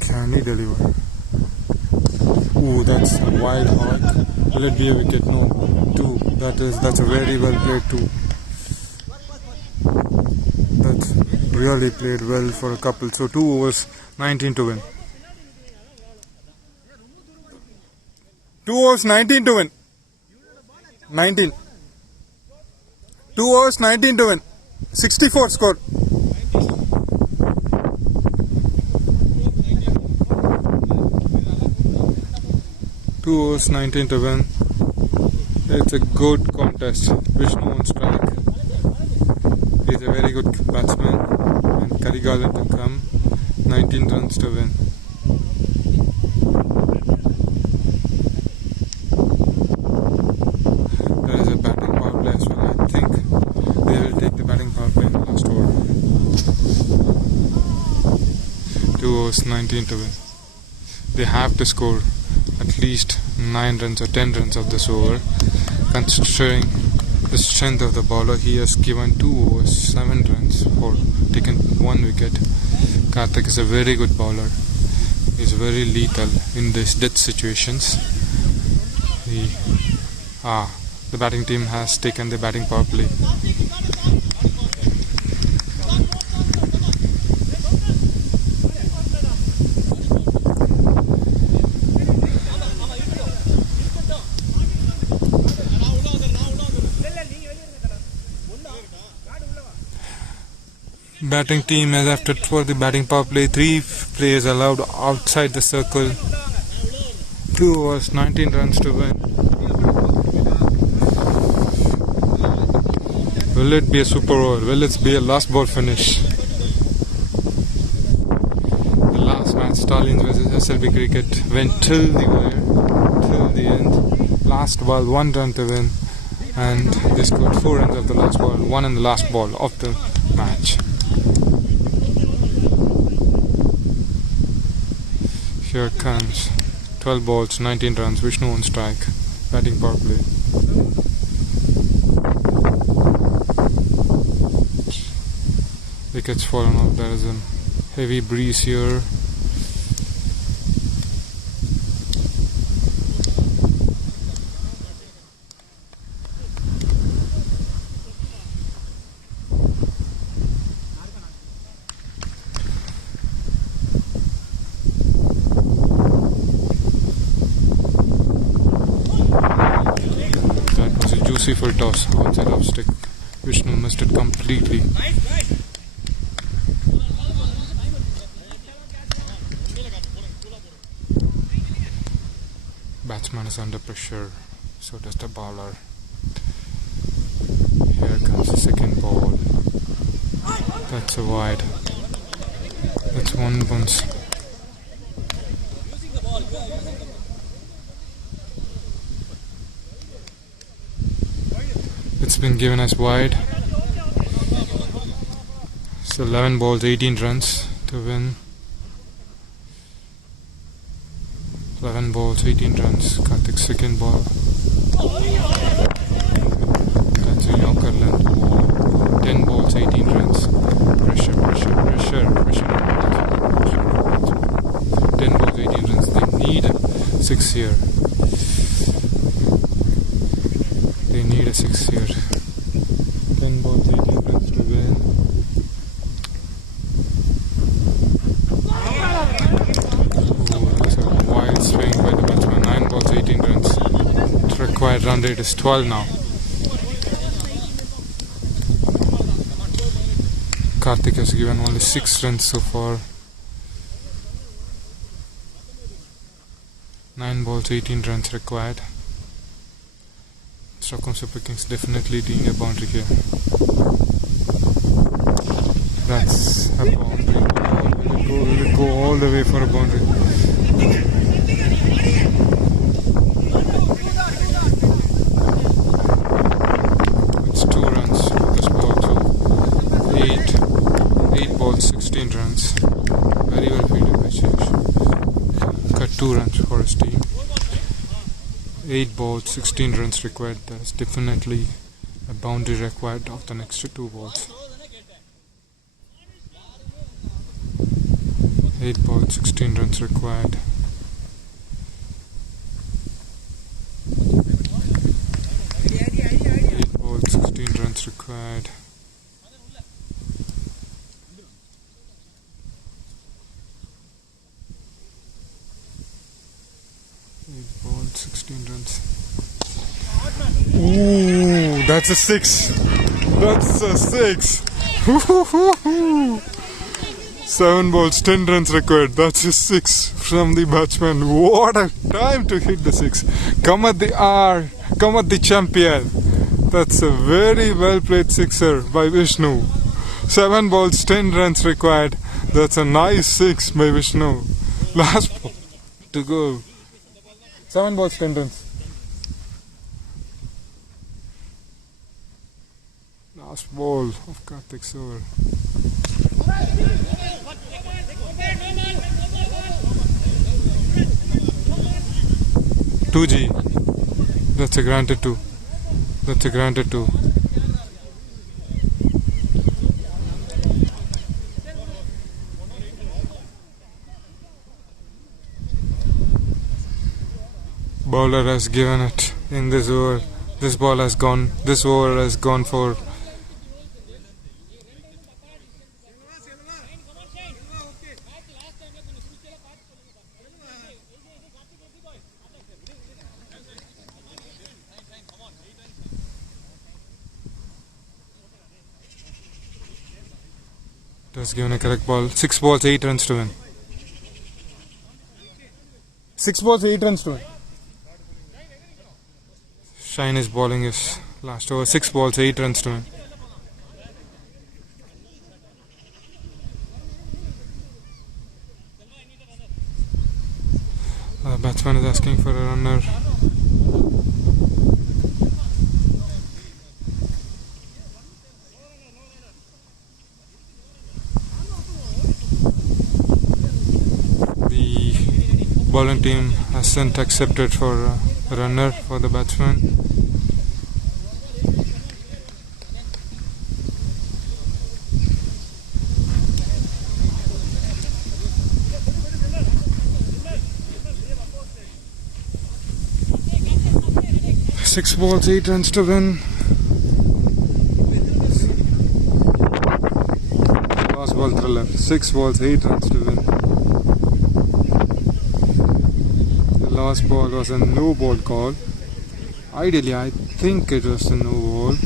Can he deliver? Ooh, that's a wide hawk. Will it be a wicket? No. Two. That's a very well played two. That's really played well for a couple. So 2 overs, 19 to win. 2 overs, 19 to win. 19. 2 overs, 19 to win. 64 score. Two overs, 19 to win. It's a good contest. Vishnu on strike. He's a very good batsman. And Karigalan to come. 19 runs to win. There is a batting power play as well. I think they will take the batting power play in the last over. 2 overs, 19 to win. They have to score at least 9 runs or 10 runs of this over. Considering the strength of the bowler, he has given 2 overs, 7 runs for taking 1 wicket. Karthik is a very good bowler. He is very lethal in these death situations. The batting team has taken the batting power play. Batting team has opted for the batting power play. 3 players allowed outside the circle. 2 overs, 19 runs to win. Will it be a super over? Will it be a last ball finish? The last match, Stallions vs SLB Cricket, went till the wire, till the end. Last ball, 1 run to win, and they scored 4 runs of the last ball, 1 in the last ball of the match. Here it comes. 12 balls, 19 runs, Vishnu on strike. Batting power play. Wickets fallen off. There is a heavy breeze here. For toss outside off stick. Vishnu missed it completely. Batsman is under pressure, so does the bowler. Here comes the second ball. That's a wide. That's 1 bounce. It's been given as wide. So 11 balls, 18 runs to win. 11 balls, 18 runs. Karthik's second ball. That's a Yorker length ball. 10 balls, 18 runs. Pressure. 10 balls, 18 runs. They need a 6 here. They need a 6 here. 10 balls, 18 runs to win. Oh, that's a wild swing by the batsman. 9 balls, 18 runs. The required run rate is 12 now. Karthik has given only 6 runs so far. 9 balls, 18 runs required. Stockholm Super Kings definitely doing a boundary here. That's a boundary. Will it go all the way for a boundary? It's 2 runs for this ball, so 8 balls, 16 runs. Very well fielded by Change. Cut 2 runs for his team. 8 balls, 16 runs required. There's definitely a boundary required of the next 2 balls. 8 balls, 16 runs required. Runs required. 8 balls, 16 runs. Ooh, that's a 6. That's a 6. 7 balls, 10 runs required. That's a 6 from the batsman. What a time to hit the 6. Come at the hour. Come at the champion. That's a very well played sixer by Vishnu. 7 balls, 10 runs required. That's a nice 6 by Vishnu. Last ball to go. 7 balls, 10 runs. Last ball of Karthik's over. G. That's a granted 2. That's a granted 2. Bowler has given it in this over. This ball has gone. This over has gone for. Has given a correct ball. 6 balls, 8 runs to win. 6 balls, 8 runs to win. Shine is bowling his last over. 6 balls, 8 runs to win. The batsman is asking for a runner. Bowling team has sent accepted for a runner for the batsman. Six balls, 8 runs to win. Last ball thriller. 6 balls, 8 runs to win. Last ball was a no ball call. Ideally, I think it was a no ball.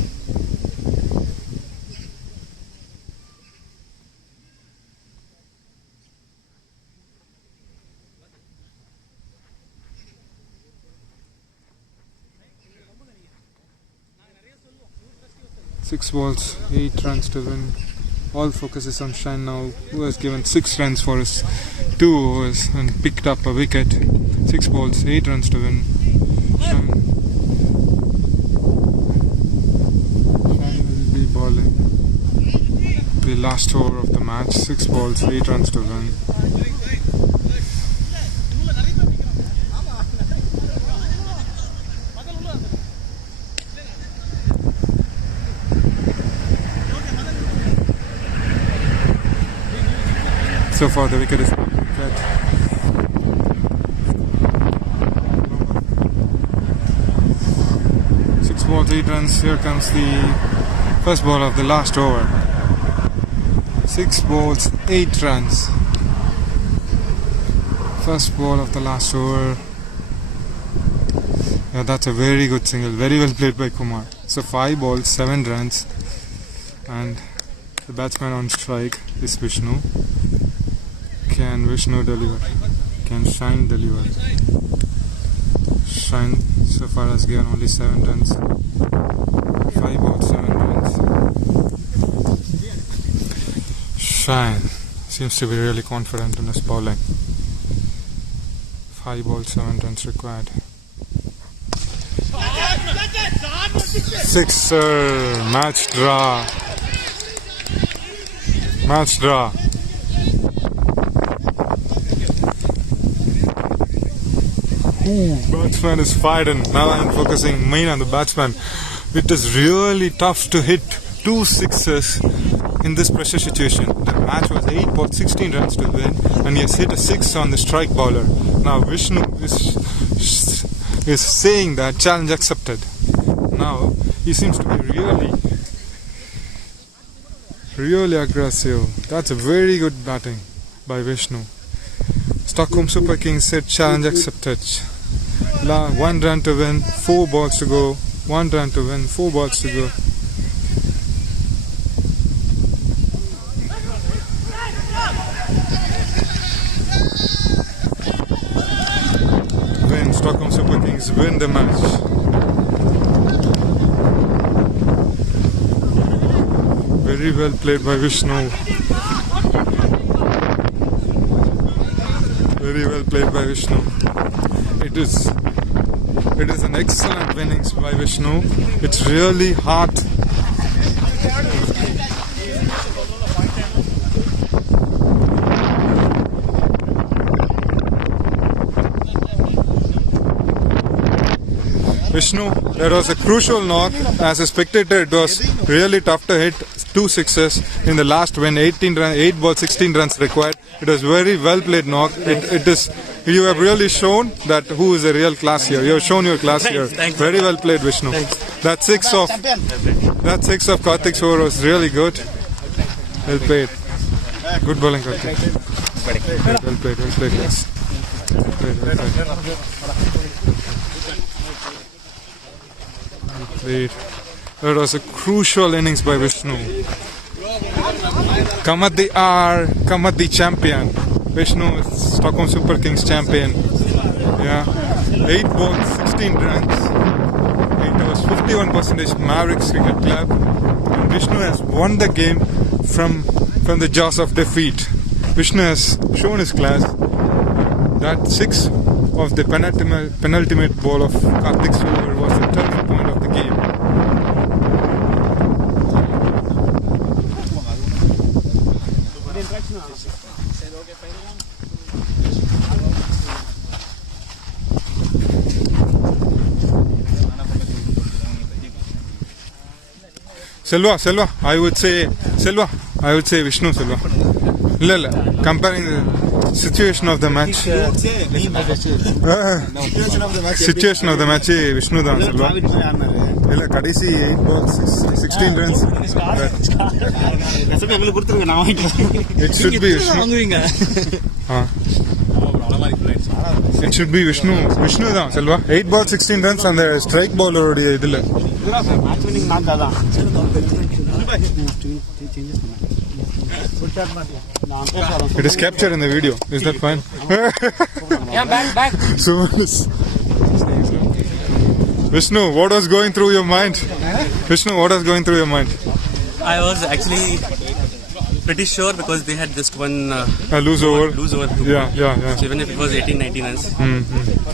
Six balls, 8 runs to win. All focus is on Shine now, who has given 6 runs for his 2 overs and picked up a wicket. 6 balls, 8 runs to win. Shine will be bowling the last over of the match. 6 balls, 8 runs to win. So far the wicket is not wicket. Six balls, 8 runs. Here comes the first ball of the last over. 6 balls, 8 runs. First ball of the last over. Yeah, that's a very good single. Very well played by Kumar. So 5 balls, 7 runs. And The batsman on strike is Vishnu. Can Vishnu deliver? Can Shine deliver? Shine so far has given only 7 runs. 5 balls, 7 runs. Shine seems to be really confident in his bowling. 5 balls, 7 runs required. Sixer, match draw. Match draw. Batsman is fired and now I am focusing main on the batsman. It is really tough to hit 2 sixes in this pressure situation. The match was 8 balls, 16 runs to win and he has hit a 6 on the strike bowler. Now Vishnu is saying that challenge accepted. Now he seems to be really aggressive. That's a very good batting by Vishnu. Stockholm Super Kings said challenge accepted. 1 run to win, 4 balls to go. 1 run to win, 4 balls to go. Stockholm Super Kings win the match. Very well played by Vishnu. Very well played by Vishnu. It is an excellent innings by Vishnu. It's really hard. Vishnu, there was a crucial knock. As a spectator, it was really tough to hit 2 sixes in the last win. 8 balls, 16 runs required. It was very well played knock. You have really shown that who is a real class here. You have shown your class here. Very well played, Vishnu. That 6 of Karthik's over was really good. Well played. Good bowling, Karthik. Well played, yes. That was a crucial innings by Vishnu. Come at the R, come at the champion. Vishnu is Stockholm Super Kings champion. Yeah, 8 balls, 16 runs. It was 51% Mavericks Cricket Club. And Vishnu has won the game from the jaws of defeat. Vishnu has shown his class. That 6 of the penultimate ball of Karthik's over was the turning point of the game. Selva, I would say Vishnu Selva. Comparing the situation of the match. Situation of the match, Vishnu Dan Selva. Kadisi 8 balls, 16 runs. It should be Vishnu. It should be Vishnu. Vishnu Dan Selva. 8 balls, 16 runs and the strike bowler. It is captured in the video. Is that fine? Yeah, back. So, Vishnu, what was going through your mind? Vishnu, what was going through your mind? I was actually pretty sure because they had just one lose over. Yeah. So even if it was 18-19 runs, it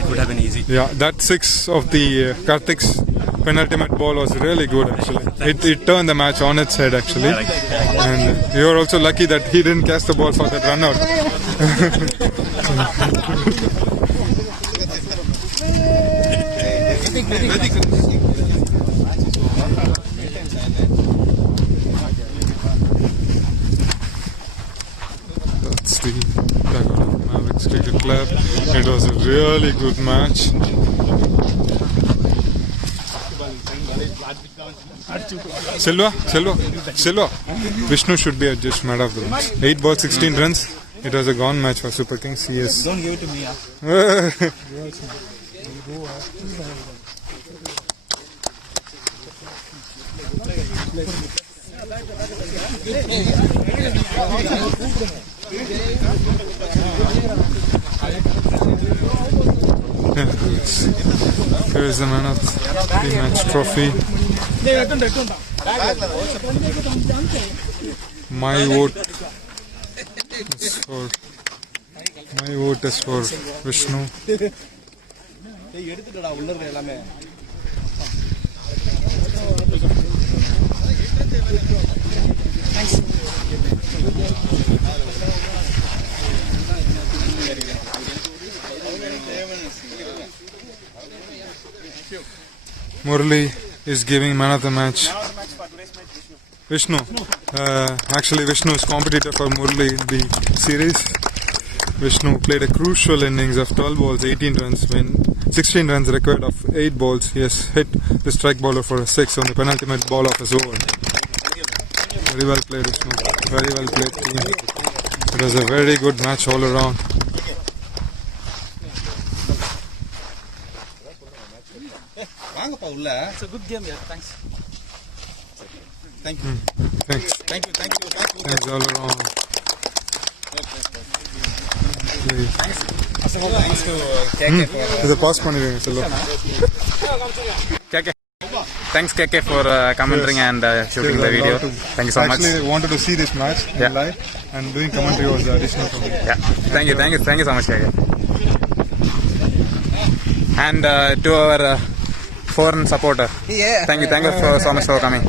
would have been easy. Yeah, that 6 of the Karthik's penultimate ball was really good actually. It turned the match on its head actually. And you are also lucky that he didn't catch the ball for that run out. That's the Mavericks Cricket Club. It was a really good match. Silva. Vishnu should be just mad of the match. 8 balls, 16 runs. It was a gone match for Super Kings. Yes. Don't give it to me. Here is the man of the match trophy. My vote is for Vishnu. எடுத்துட்டடா உள்ள இருக்க எல்லாமே. Murli is giving man of the match. Vishnu. Actually, Vishnu is competitor for Murli in the series. Vishnu played a crucial innings of 12 balls, 18 runs, when 16 runs required of 8 balls. He has hit the strike bowler for a 6 on the penultimate ball of his over. Very well played, Vishnu. Very well played team. It was a very good match all around. வாங்கப்பா உள்ள. It's a good game, yeah. Thanks. Thank you. Thanks. Thank you. Thanks all around. Thanks to KK for இது pass பண்ணிடுங்க செல்லம். KK. Thanks KK for commenting and shooting the video. Thank you so much. Actually, I wanted to see this match live, and doing commentary was additional for me. Yeah. Thank you so much KK. And to our foreign supporter. Yeah. Thank you so much for coming.